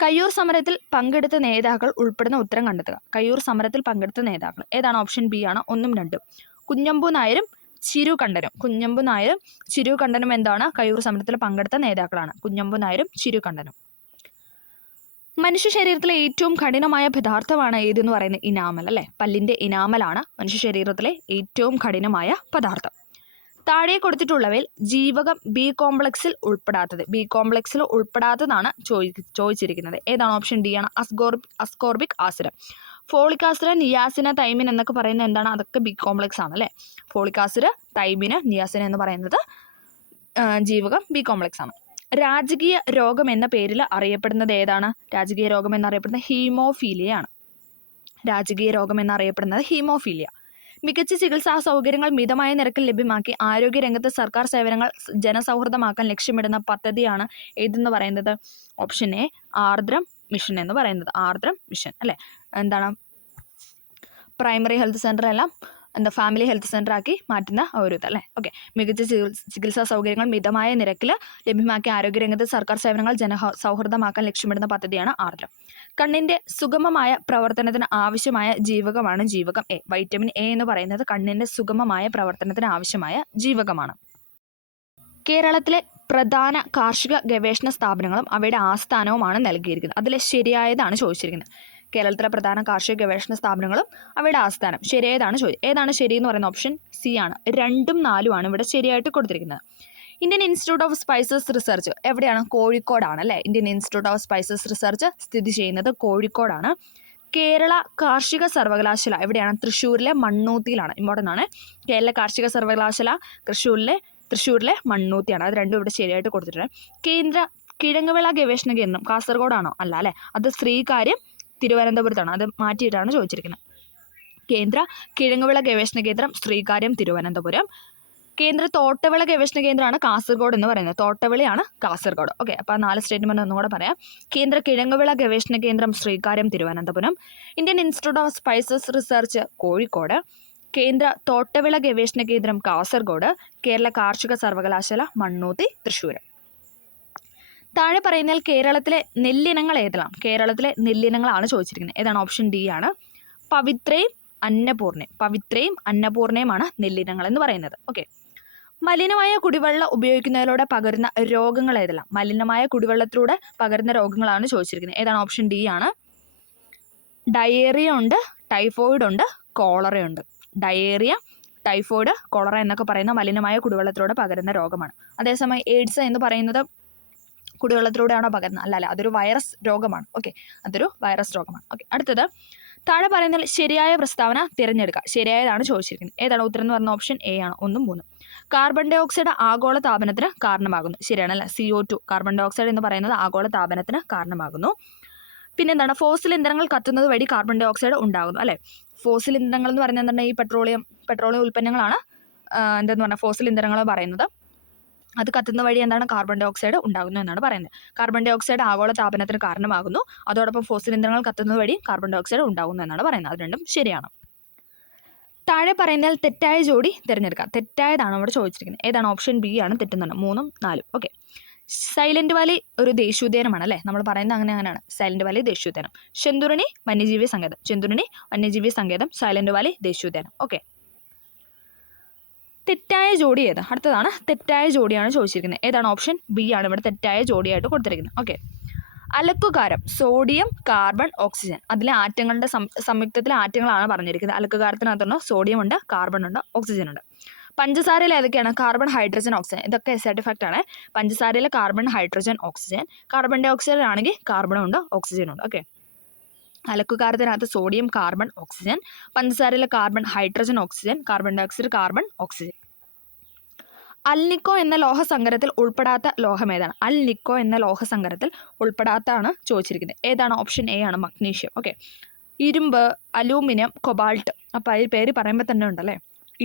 കയ്യൂർ സമരത്തിൽ പങ്കെടുത്ത നേതാക്കൾ ഉൾപ്പെടുന്ന ഉത്തരം കണ്ടെത്തുക. കയ്യൂർ സമരത്തിൽ പങ്കെടുത്ത നേതാക്കൾ ഏതാണ്? ഓപ്ഷൻ ബി ആണ്, 1ഉം 2ഉം. കുഞ്ഞമ്പു നായരും ചിരുകണ്ഠനും. കുഞ്ഞമ്പു നായരും ചിരുകണ്ഠനും എന്താണ്? കയ്യൂർ സമരത്തിൽ പങ്കെടുത്ത നേതാക്കളാണ്. കുഞ്ഞമ്പു നായരും ചിരുകണ്ഠനും. മനുഷ്യ ശരീരത്തിലെ ഏറ്റവും കഠിനമായ പദാർത്ഥമാണ് ഏതെന്ന് പറയുന്നത്? ഇനാമൽ. അല്ലെ, പല്ലിന്റെ ഇനാമലാണ് മനുഷ്യ ശരീരത്തിലെ ഏറ്റവും കഠിനമായ പദാർത്ഥം. താഴെ കൊടുത്തിട്ടുള്ളവയിൽ ജീവകം ബി കോംപ്ലക്സിൽ ഉൾപ്പെടാത്തതാണ് ചോദിച്ചിരിക്കുന്നത്. ഏതാണ്? ഓപ്ഷൻ ഡി ആണ്, ascorbic acid. Folic acid, niacin, thiamine എന്നൊക്കെ പറയുന്നത് എന്താണ്? അതൊക്കെ ബി കോംപ്ലക്സ് ആണ്. അല്ലെ, ഫോളിക് ആസിഡ്, തൈമിന്, നിയാസിന എന്ന് പറയുന്നത് ജീവകം ബി കോംപ്ലക്സ് ആണ്. രാജകീയ രോഗം എന്ന പേരിൽ അറിയപ്പെടുന്നത് ഏതാണ്? രാജകീയ രോഗം എന്നറിയപ്പെടുന്നത് ഹീമോഫീലിയ ആണ്. രാജകീയ രോഗം എന്നറിയപ്പെടുന്നത് ഹീമോഫീലിയ. മികച്ച ചികിത്സാ സൗകര്യങ്ങൾ മിതമായ നിരക്കിൽ ലഭ്യമാക്കി ആരോഗ്യരംഗത്ത് സർക്കാർ സേവനങ്ങൾ ജനസൗഹൃദമാക്കാൻ ലക്ഷ്യമിടുന്ന പദ്ധതിയാണ് ഏതെന്ന് പറയുന്നത്? ഓപ്ഷൻ എ, ആർദ്രം മിഷൻ എന്ന് പറയുന്നത്. ആർദ്രം മിഷൻ. അല്ലെ, എന്താണ്? പ്രൈമറി ഹെൽത്ത് സെന്റർ എല്ലാം ഫാമിലി ഹെൽത്ത് സെന്റർ ആക്കി മാറ്റുന്ന ഒരു ഇത്. അല്ലേ, ഓക്കെ. മികച്ച ചികിത്സാ സൗകര്യങ്ങൾ മിതമായ നിരക്കിൽ ലഭ്യമാക്കി ആരോഗ്യരംഗത്ത് സർക്കാർ സേവനങ്ങൾ ജനസൗഹൃദമാക്കാൻ ലക്ഷ്യമിടുന്ന പദ്ധതിയാണ് ആർദ്രം. കണ്ണിന്റെ സുഗമമായ പ്രവർത്തനത്തിന് ആവശ്യമായ ജീവകമാണ് ജീവകം എ. വൈറ്റമിൻ എ എന്ന് പറയുന്നത് കണ്ണിന്റെ സുഗമമായ പ്രവർത്തനത്തിന് ആവശ്യമായ ജീവകമാണ്. കേരളത്തിലെ പ്രധാന കാർഷിക ഗവേഷണ സ്ഥാപനങ്ങളും അവയുടെ ആസ്ഥാനവുമാണ് നൽകിയിരിക്കുന്നത്. അതിൽ ശരിയായതാണ് ചോദിച്ചിരിക്കുന്നത്. കേരളത്തിലെ പ്രധാന കാർഷിക ഗവേഷണ സ്ഥാപനങ്ങളും അവയുടെ ആസ്ഥാനം ശരിയായതാണ് ഏതാണ് ശരി എന്ന് പറയുന്ന? ഓപ്ഷൻ സി ആണ്, 2ഉം 4ഉം ആണ് ഇവിടെ ശരിയായിട്ട് കൊടുത്തിരിക്കുന്നത്. Indian institute of spices research എവിടെയാണ്? കോഴിക്കോടാണ്. അല്ലേ, Indian institute of spices research സ്ഥിതി ചെയ്യുന്നത് കോഴിക്കോടാണ്. കേരള കാർഷിക സർവകലാശാല എവിടെയാണ്? തൃശ്ശൂരിലെ മണ്ണൂത്തിയിലാണ്. ഇമ്പോർട്ടൻ്റ് ആണ്. കേരള കാർഷിക സർവകലാശാല തൃശ്ശൂരിലെ മണ്ണൂത്തിയാണ്. അത് രണ്ടും ഇവിടെ ശരിയായിട്ട് കൊടുത്തിട്ടുണ്ട്. കേന്ദ്ര കിഴങ്ങുവിള ഗവേഷണ കേന്ദ്രം കാസർഗോഡാണോ? അല്ല. അല്ലേ, അത് ശ്രീകാര്യം തിരുവനന്തപുരത്താണ്. അത് മാറ്റിയിട്ടാണ് ചോദിച്ചിരിക്കുന്നത്. കേന്ദ്ര കിഴങ്ങുവിള ഗവേഷണ കേന്ദ്രം ശ്രീകാര്യം തിരുവനന്തപുരം. കേന്ദ്ര തോട്ടവിള ഗവേഷണ കേന്ദ്രമാണ് കാസർഗോഡ് എന്ന് പറയുന്നത്. തോട്ടവിളയാണ് കാസർഗോഡ്. ഓക്കെ, അപ്പോൾ 4 സ്റ്റേറ്റ്മെന്റ് ഒന്നും കൂടെ പറയാം. കേന്ദ്ര കിഴങ്ങുവിള ഗവേഷണ കേന്ദ്രം Sreekaryam Thiruvananthapuram. Indian institute of spices research Kozhikode. കേന്ദ്ര തോട്ടവിള ഗവേഷണ കേന്ദ്രം കാസർഗോഡ്. കേരള കാർഷിക സർവകലാശാല മണ്ണൂത്തി തൃശ്ശൂർ. താഴെ പറയുന്നതിൽ കേരളത്തിലെ നെല്ലിനങ്ങൾ ഏതെല്ലാം? കേരളത്തിലെ നെല്ലിനങ്ങളാണ് ചോദിച്ചിരിക്കുന്നത്. ഏതാണ്? ഓപ്ഷൻ ഡി ആണ്, പവിത്രയും അന്നപൂർണയുമാണ് നെല്ലിനങ്ങൾ എന്ന് പറയുന്നത്. ഓക്കെ. മലിനമായ കുടിവെള്ളം ഉപയോഗിക്കുന്നതിലൂടെ പകരുന്ന രോഗങ്ങൾ ഏതെല്ലാം? മലിനമായ കുടിവെള്ളത്തിലൂടെ പകരുന്ന രോഗങ്ങളാണ് ചോദിച്ചിരിക്കുന്നത്. ഏതാണ്? ഓപ്ഷൻ ഡി ആണ്, ഡയേറിയ ഉണ്ട്, ടൈഫോയിഡ് ഉണ്ട്, കോളറയുണ്ട്. ഡയേറിയ, ടൈഫോയിഡ്, കോളറ എന്നൊക്കെ പറയുന്ന മലിനമായ കുടിവെള്ളത്തിലൂടെ പകരുന്ന രോഗമാണ്. അതേസമയം എയ്ഡ്സ് എന്ന് പറയുന്നത് കുടിവെള്ളത്തിലൂടെയാണോ പകരുന്നത്? അല്ല, അതൊരു വൈറസ് രോഗമാണ്. ഓക്കെ, അതൊരു വൈറസ് രോഗമാണ്. ഓക്കെ, അടുത്തത് താഴെ പറയുന്നതിൽ ശരിയായ പ്രസ്താവന തിരഞ്ഞെടുക്കുക. ശരിയായതാണ് ചോദിച്ചിരിക്കുന്നത്. ഏതാണ് ഉത്തരം എന്ന് പറഞ്ഞ? ഓപ്ഷൻ എ ആണ്, 1ഉം 3ഉം. കാർബൺ ഡൈ ഓക്സൈഡ് ആഗോള താപനത്തിന് കാരണമാകുന്നു. ശരിയാണ്. അല്ല, CO2 കാർബൺ ഡൈ ഓക്സൈഡ് എന്ന് പറയുന്നത് ആഗോള താപനത്തിന് കാരണമാകുന്നു. പിന്നെന്താണ്? ഫോസിൽ ഇന്ധനങ്ങൾ കത്തുന്നത് വഴി കാർബൺ ഡൈ ഓക്സൈഡ് ഉണ്ടാകുന്നു. അല്ലെ, ഫോസിൽ ഇന്ധനങ്ങൾ എന്ന് പറയുന്നത് എന്താണ്? ഈ പെട്രോളിയം ഉൽപ്പന്നങ്ങളാണ് എന്തെന്ന് പറഞ്ഞാൽ ഫോസിൽ ഇന്ധനങ്ങൾ പറയുന്നത്. അത് കത്തുന്ന വഴി എന്താണ്? കാർബൺ ഡൈ ഓക്സൈഡ് ഉണ്ടാകുന്നു എന്നാണ് പറയുന്നത്. കാർബൺ ഡൈ ഓക്സൈഡ് ആഗോള താപനത്തിന് കാരണമാകുന്നു. അതോടൊപ്പം ഫോസിൽ ഇന്ധനങ്ങൾ കത്തുന്നത് വഴി കാർബൺ ഡൈ ഓക്സൈഡ് ഉണ്ടാകുന്നു എന്നാണ് പറയുന്നത്. അത് രണ്ടും ശരിയാണ്. താഴെ പറയുന്നതിൽ തെറ്റായ ജോഡി തിരഞ്ഞെടുക്കുക. തെറ്റായതാണ് ഇവിടെ ചോദിച്ചിരിക്കുന്നത്. ഏതാണ്? ഓപ്ഷൻ ബി ആണ് തെറ്റുന്നത്, 3ഉം 4ഉം. ഓക്കെ. സൈലന്റ് വാലി ഒരു ദേശീയോദ്യാനമാണ്. അല്ലേ, നമ്മൾ പറയുന്നത് അങ്ങനെയാണ്. സൈലന്റ് വാലി ദേശീയോദ്യാനം. ചെന്തുരുണി വന്യജീവി സങ്കേതം, സൈലന്റ് വാലി ദേശീയോദ്യാനം. ഓക്കെ. തെറ്റായ ജോഡി ഏത്? അടുത്തതാണ് തെറ്റായ ജോഡിയാണ് ചോദിച്ചിരിക്കുന്നത്. ഏതാണ്? ഓപ്ഷൻ ബി ആണ് ഇവിടെ തെറ്റായ ജോഡിയായിട്ട് കൊടുത്തിരിക്കുന്നത്. ഓക്കെ. അലക്കുകാരം സോഡിയം, കാർബൺ, ഓക്സിജൻ. അതിലെ ആറ്റങ്ങളുടെ സംയുക്തത്തിലെ ആറ്റങ്ങളാണ് പറഞ്ഞിരിക്കുന്നത്. അലക്കുകാരത്തിനകത്തുണ്ട് സോഡിയം ഉണ്ട്, കാർബൺ ഉണ്ട്, ഓക്സിജൻ ഉണ്ട്. പഞ്ചസാരയിൽ ഏതൊക്കെയാണ്? Carbon, hydrogen, oxygen. ഇതൊക്കെ എസൈഡ് ഇഫക്റ്റ് ആണ്. പഞ്ചസാരയിൽ carbon, hydrogen, oxygen. Carbon dioxide ആണെങ്കിൽ കാർബണും ഉണ്ട്, ഓക്സിജനും ഉണ്ട്. ഓക്കെ. അലക്കുകാരത്തിനകത്ത് സോഡിയം, കാർബൺ, ഓക്സിജൻ. പഞ്ചസാരയിലെ carbon, hydrogen, oxygen. Carbon dioxide, carbon, oxygen. Alnico എന്ന ലോഹസങ്കരത്തിൽ ഉൾപ്പെടാത്ത ലോഹം ഏതാണ്? അൽനിക്കോ എന്ന ലോഹസങ്കരത്തിൽ ഉൾപ്പെടാത്തതാണ് ചോദിച്ചിരിക്കുന്നത്. ഏതാണ്? ഓപ്ഷൻ എ ആണ് മഗ്നീഷ്യം. ഓക്കെ, ഇരുമ്പ്, അലൂമിനിയം, കൊബാൾട്ട്. അപ്പോൾ ഈ പേര് പറയുമ്പോൾ തന്നെ ഉണ്ടല്ലേ,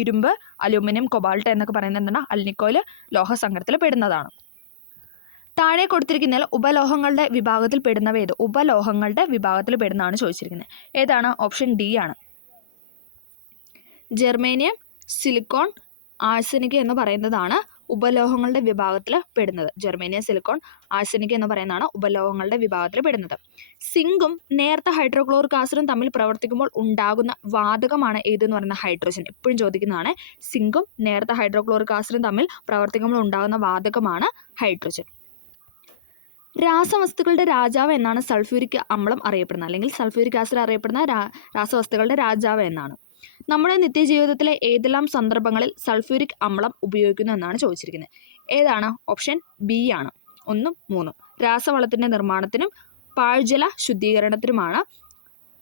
ഇരുമ്പ്, അലൂമിനിയം, കൊബാൾട്ട് എന്നൊക്കെ പറയുന്നത് എന്താണ്? അൽനിക്കോയിൽ ലോഹസങ്കരത്തിൽ പെടുന്നതാണ്. താഴെ കൊടുത്തിരിക്കുന്നതിൽ ഉപലോഹങ്ങളുടെ വിഭാഗത്തിൽ പെടുന്നവ ഏത്? ഉപലോഹങ്ങളുടെ വിഭാഗത്തിൽ പെടുന്നതാണ് ചോദിച്ചിരിക്കുന്നത്. ഏതാണ്? ഓപ്ഷൻ ഡി ആണ്. ജെർമേനിയം, സിലിക്കോൺ, ആഴ്സനിക് എന്ന് പറയുന്നതാണ് ഉപലോഹങ്ങളുടെ വിഭാഗത്തിൽ പെടുന്നത്. ജെർമേനിയം, സിലിക്കോൺ, ആഴ്സനിക് എന്ന് പറയുന്നതാണ് ഉപലോഹങ്ങളുടെ വിഭാഗത്തിൽ പെടുന്നത്. സിങ്കും നേർത്ത ഹൈഡ്രോക്ലോറിക് ആസിഡും തമ്മിൽ പ്രവർത്തിക്കുമ്പോൾ ഉണ്ടാകുന്ന വാതകമാണ് ഏതെന്ന് പറയുന്ന ഹൈഡ്രജൻ. എപ്പോഴും ചോദിക്കുന്നതാണ്. സിങ്കും നേർത്ത ഹൈഡ്രോക്ലോറിക് ആസിഡും തമ്മിൽ പ്രവർത്തിക്കുമ്പോൾ ഉണ്ടാകുന്ന വാതകമാണ് ഹൈഡ്രജൻ. രാസവസ്തുക്കളുടെ രാജാവ് എന്നാണ് സൾഫ്യൂരിക് അമ്ലം അറിയപ്പെടുന്നത്, അല്ലെങ്കിൽ സൾഫ്യൂരിക് ആസിഡ് അറിയപ്പെടുന്ന രാസവസ്തുക്കളുടെ രാജാവ് എന്നാണ്. നമ്മുടെ നിത്യജീവിതത്തിലെ ഏതെല്ലാം സന്ദർഭങ്ങളിൽ സൾഫ്യൂരിക് അമ്ലം ഉപയോഗിക്കുന്നു എന്നാണ് ചോദിച്ചിരിക്കുന്നത്. ഏതാണ്? ഓപ്ഷൻ ബി ആണ്. 1, 3. രാസവളത്തിൻ്റെ നിർമ്മാണത്തിനും പാഴ്ജല ശുദ്ധീകരണത്തിനുമാണ്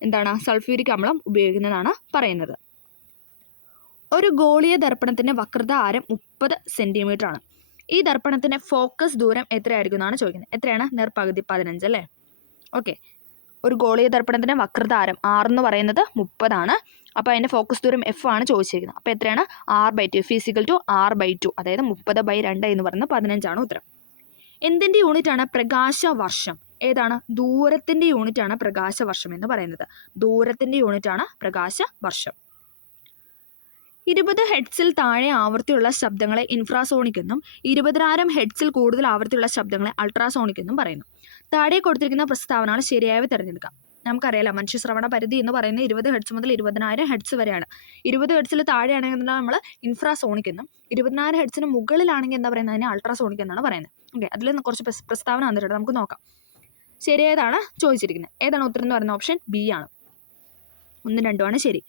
എന്താണ് സൾഫ്യൂരിക് അമ്ലം ഉപയോഗിക്കുന്നതാണ് പറയുന്നത്. ഒരു ഗോളീയ ദർപ്പണത്തിൻ്റെ വക്രത ആരം 30 സെൻറ്റിമീറ്റർ ആണ്. ഈ ദർപ്പണത്തിൻ്റെ ഫോക്കസ് ദൂരം എത്രയായിരിക്കും എന്നാണ് ചോദിക്കുന്നത്. എത്രയാണ്? നേർപകുതി 15 അല്ലേ? ഓക്കെ, ഒരു ഗോളീയ ദർപ്പണത്തിൻ്റെ വക്രത ആരം R എന്ന് പറയുന്നത് 30 ആണ്. അപ്പോൾ അതിൻ്റെ ഫോക്കസ് ദൂരം F ആണ് ചോദിച്ചിരിക്കുന്നത്. അപ്പോൾ എത്രയാണ്? R/2. F = R/2, അതായത് 30/2 എന്ന് പറയുന്നത് 15 ആണ് ഉത്തരം. എന്തിൻ്റെ യൂണിറ്റാണ് പ്രകാശവർഷം? ഏതാണ്? ദൂരത്തിൻ്റെ യൂണിറ്റാണ് പ്രകാശവർഷം എന്ന് പറയുന്നത്. ദൂരത്തിൻ്റെ യൂണിറ്റാണ് പ്രകാശവർഷം. 20 ഹെഡ്സിൽ താഴെ ആവൃത്തിയുള്ള ശബ്ദങ്ങളെ ഇൻഫ്രാസോണിക് എന്നും 20,000 ഹെഡ്സിൽ കൂടുതൽ ആവൃത്തിയുള്ള ശബ്ദങ്ങളെ അൾട്രാസോണിക് എന്നും പറയുന്നു. താഴെ കൊടുത്തിരിക്കുന്ന പ്രസ്താവനകൾ ശരിയായവ തിരഞ്ഞെടുക്കാം. നമുക്കറിയാലോ, മനുഷ്യ ശ്രവണ പരിധി എന്ന് പറയുന്നത് 20 ഹെഡ്സ് മുതൽ 20,000 ഹെഡ്സ് വരെയാണ്. 20 ഹെഡ്സിൽ താഴെയാണെങ്കിൽ നമ്മൾ ഇൻഫ്രാസോണിക് എന്നും 20,000 ഹെഡ്സിന് മുകളിലാണെങ്കിൽ എന്താ പറയുന്നത്? അതിനെ അൾട്രാസോണിക് എന്നാണ് പറയുന്നത്. ഓക്കെ, അതിൽ കുറച്ച് പ്രസ്താവന വന്നിട്ടുണ്ട്, നമുക്ക് നോക്കാം. ശരിയായതാണ് ചോദിച്ചിരിക്കുന്നത്. ഏതാണ് ഉത്തരം എന്ന് പറയുന്നത്? ഓപ്ഷൻ ബി ആണ്. 1, 2 ആണ് ശരി.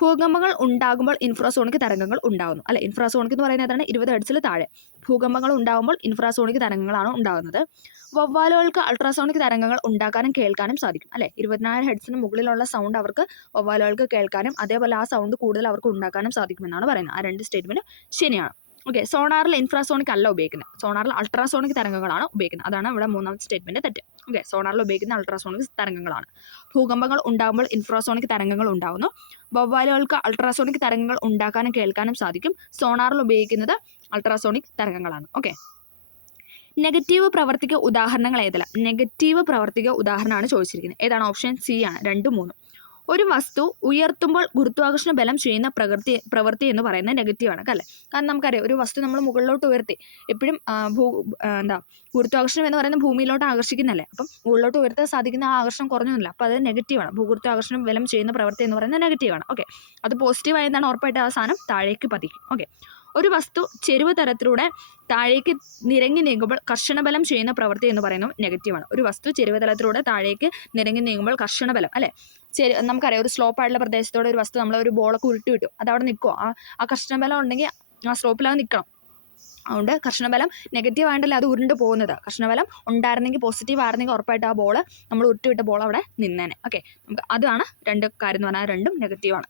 ഭൂകമ്പങ്ങൾ ഉണ്ടാകുമ്പോൾ ഇൻഫ്രാസോണിക് തരംഗങ്ങൾ ഉണ്ടാകുന്നു. അല്ലെ, ഇൻഫ്രാസോണിക് എന്ന് പറയുന്നത് ഏതാണ്? 20 ഹെഡ്സിൽ താഴെ. ഭൂകമ്പങ്ങൾ ഉണ്ടാകുമ്പോൾ ഇൻഫ്രാസോണിക് തരംഗങ്ങളാണ് ഉണ്ടാകുന്നത്. വവ്വാലുകൾക്ക് അൾട്രാസോണിക് തരംഗങ്ങൾ ഉണ്ടാക്കാനും കേൾക്കാനും സാധിക്കും. അല്ലെ, 20,000 ഹെഡ്സിന് മുകളിലുള്ള സൗണ്ട് അവർക്ക് വവ്വാലുകൾക്ക് കേൾക്കാനും അതേപോലെ ആ സൗണ്ട് കൂടുതൽ അവർക്ക് ഉണ്ടാക്കാനും സാധിക്കുമെന്നാണ് പറയുന്നത്. ആ 2 സ്റ്റേറ്റ്മെന്റ് ശരിയാണ്. ഓക്കെ, സോണാറിൽ ഇൻഫ്രാസോണിക് അല്ല ഉപയോഗിക്കുന്നത്. സോണാറിൽ അൾട്രാസോണിക് തരംഗങ്ങളാണ് ഉപയോഗിക്കുന്നത്. അതാണ് ഇവിടെ 3ാമത്തെ സ്റ്റേറ്റ്മെന്റ് തെറ്റ്. ഓക്കെ, സോണാറിൽ ഉപയോഗിക്കുന്ന അൾട്രാസോണിക് തരംഗങ്ങളാണ്. ഭൂകമ്പങ്ങൾ ഉണ്ടാകുമ്പോൾ ഇൻഫ്രാസോണിക് തരംഗങ്ങൾ ഉണ്ടാകുന്നു. വവ്വാലുകൾക്ക് അൾട്രാസോണിക് തരംഗങ്ങൾ ഉണ്ടാക്കാനും കേൾക്കാനും സാധിക്കും. സോണാറിൽ ഉപയോഗിക്കുന്നത് അൾട്രാസോണിക് തരംഗങ്ങളാണ്. ഓക്കെ, നെഗറ്റീവ് പ്രവർത്തിക്ക് ഉദാഹരണങ്ങൾ ഏതെല്ലാം? നെഗറ്റീവ് പ്രവർത്തിക്ക് ഉദാഹരണമാണ് ചോദിച്ചിരിക്കുന്നത്. ഏതാണ്? ഓപ്ഷൻ സി ആണ്. 2, 3. ഒരു വസ്തു ഉയർത്തുമ്പോൾ ഗുരുത്വാകർഷണ ബലം ചെയ്യുന്ന പ്രവൃത്തി എന്ന് പറയുന്നത് നെഗറ്റീവാണ് അല്ലേ? കാരണം നമുക്കറിയാം, ഒരു വസ്തു നമ്മൾ മുകളിലോട്ട് ഉയർത്തി എപ്പോഴും ഗുരുത്വാകർഷണം എന്ന് പറയുന്നത് ഭൂമിയിലോട്ട് ആകർഷിക്കുന്നല്ലേ. അപ്പം മുകളിലോട്ട് ഉയർത്താൻ സാധിക്കുന്ന ആ ആകർഷണം കുറഞ്ഞൊന്നുമില്ല. അപ്പോൾ അത് നെഗറ്റീവാണ്. ഭൂഗുരുത്വാകർഷണം ബലം ചെയ്യുന്ന പ്രവൃത്തി എന്ന് പറയുന്നത് നെഗറ്റീവാണ്. ഓക്കെ, അത് പോസിറ്റീവായി എന്താണ് ഉറപ്പായിട്ട് ആ സാധനം താഴേക്ക് പതിക്കും. ഓക്കെ, ഒരു വസ്തു ചെരിവ് തരത്തിലൂടെ താഴേക്ക് നിരങ്ങി നീങ്ങുമ്പോൾ കർഷണബലം ചെയ്യുന്ന പ്രവൃത്തി എന്ന് പറയുന്നത് നെഗറ്റീവാണ്. ഒരു വസ്തു ചെരിവ് തലത്തിലൂടെ താഴേക്ക് നിരങ്ങി നീങ്ങുമ്പോൾ കർഷണബലം അല്ലേ, നമുക്കറിയാം, ഒരു സ്ലോപ്പായിട്ടുള്ള പ്രദേശത്തോടെ ഒരു വസ്തു നമ്മൾ ഒരു ബോളൊക്കെ ഉരുട്ടി വിട്ടു, അത് അവിടെ നിൽക്കുമോ? ആ കർഷണബലം ഉണ്ടെങ്കിൽ ആ സ്ലോപ്പിൽ അത് നിൽക്കണം. അതുകൊണ്ട് കർഷണബലം നെഗറ്റീവ് ആയിട്ടല്ലേ അത് ഉരുണ്ട് പോകുന്നത്. കർഷണബലം ഉണ്ടായിരുന്നെങ്കിൽ, പോസിറ്റീവ് ആയിരുന്നെങ്കിൽ ഉറപ്പായിട്ട് ആ ബോൾ, നമ്മൾ ഉരുട്ടിവിട്ട ബോൾ അവിടെ നിന്നേനെ. ഓക്കെ, നമുക്ക് അതാണ് 2 കാര്യം എന്ന് പറഞ്ഞാൽ, രണ്ടും നെഗറ്റീവാണ്.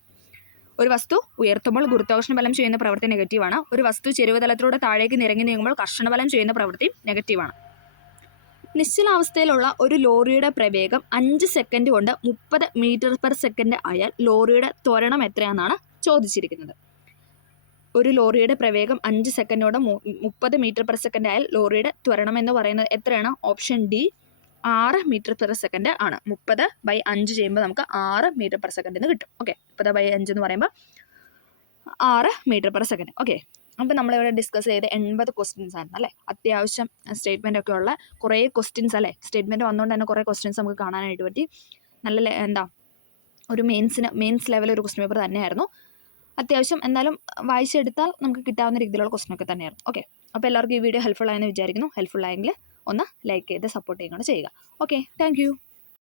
ഒരു വസ്തു ഉയർത്തുമ്പോൾ ഗുരുത്വാകർഷണ ബലം ചെയ്യുന്ന പ്രവൃത്തി നെഗറ്റീവാണ്. ഒരു വസ്തു ചെരിവ് തലത്തിലൂടെ താഴേക്ക് നിരങ്ങി നീങ്ങുമ്പോൾ കർഷണബലം ചെയ്യുന്ന പ്രവൃത്തി നെഗറ്റീവാണ്. നിശ്ചലാവസ്ഥയിലുള്ള ഒരു ലോറിയുടെ പ്രവേഗം 5 സെക്കൻഡ് കൊണ്ട് 30 മീറ്റർ/സെക്കൻഡ് ആയാൽ ലോറിയുടെ ത്വരണം എത്രയാണെന്നാണ് ചോദിച്ചിരിക്കുന്നത്. ഒരു ലോറിയുടെ പ്രവേഗം 5 സെക്കൻഡ് കൊണ്ട് 30 മീറ്റർ/സെക്കൻഡ് ആയാൽ ലോറിയുടെ ത്വരണം എന്ന് പറയുന്നത് എത്രയാണ്? ഓപ്ഷൻ ഡി 6 മീറ്റർ/സെക്കൻഡ് ആണ്. 30/5 ചെയ്യുമ്പോൾ നമുക്ക് 6 മീറ്റർ/സെക്കൻഡ് എന്ന് കിട്ടും. ഓക്കെ, 30/5 എന്ന് പറയുമ്പോൾ 6 മീറ്റർ/സെക്കൻഡ്. ഓക്കെ, അപ്പോൾ നമ്മളിവിടെ ഡിസ്കസ് ചെയ്ത് 80 ക്വസ്റ്റ്യൻസ് ആയിരുന്നു അല്ലേ. അത്യാവശ്യം സ്റ്റേറ്റ്മെൻ്റ് ഒക്കെ ഉള്ള കുറേ ക്വസ്റ്റ്യൻസ് അല്ലേ. സ്റ്റേറ്റ്മെൻറ്റ് വന്നുകൊണ്ട് തന്നെ കുറേ ക്വസ്റ്റ്യൻസ് നമുക്ക് കാണാനായിട്ട് പറ്റി. നല്ല ഒരു മെയിൻസ് ലെവൽ ഒരു ക്വസ്റ്റ്യൻ പേപ്പർ തന്നെയായിരുന്നു. അത്യാവശ്യം എന്നാലും വായിച്ചെടുത്താൽ നമുക്ക് കിട്ടാവുന്ന രീതിയിലുള്ള ക്വസ്റ്റ്യൻ ഒക്കെ തന്നെയായിരുന്നു. ഓക്കെ, അപ്പോൾ എല്ലാവർക്കും ഈ വീഡിയോ ഹെൽപ്ഫുൾ ആയെന്ന് വിചാരിക്കുന്നു. ഹെൽപ്ഫുൾ ആയെങ്കിൽ ഒന്ന് ലൈക്ക് ചെയ്ത് സപ്പോർട്ട് ചെയ്യുകയാണ് ചെയ്യുക. Okay, thank you.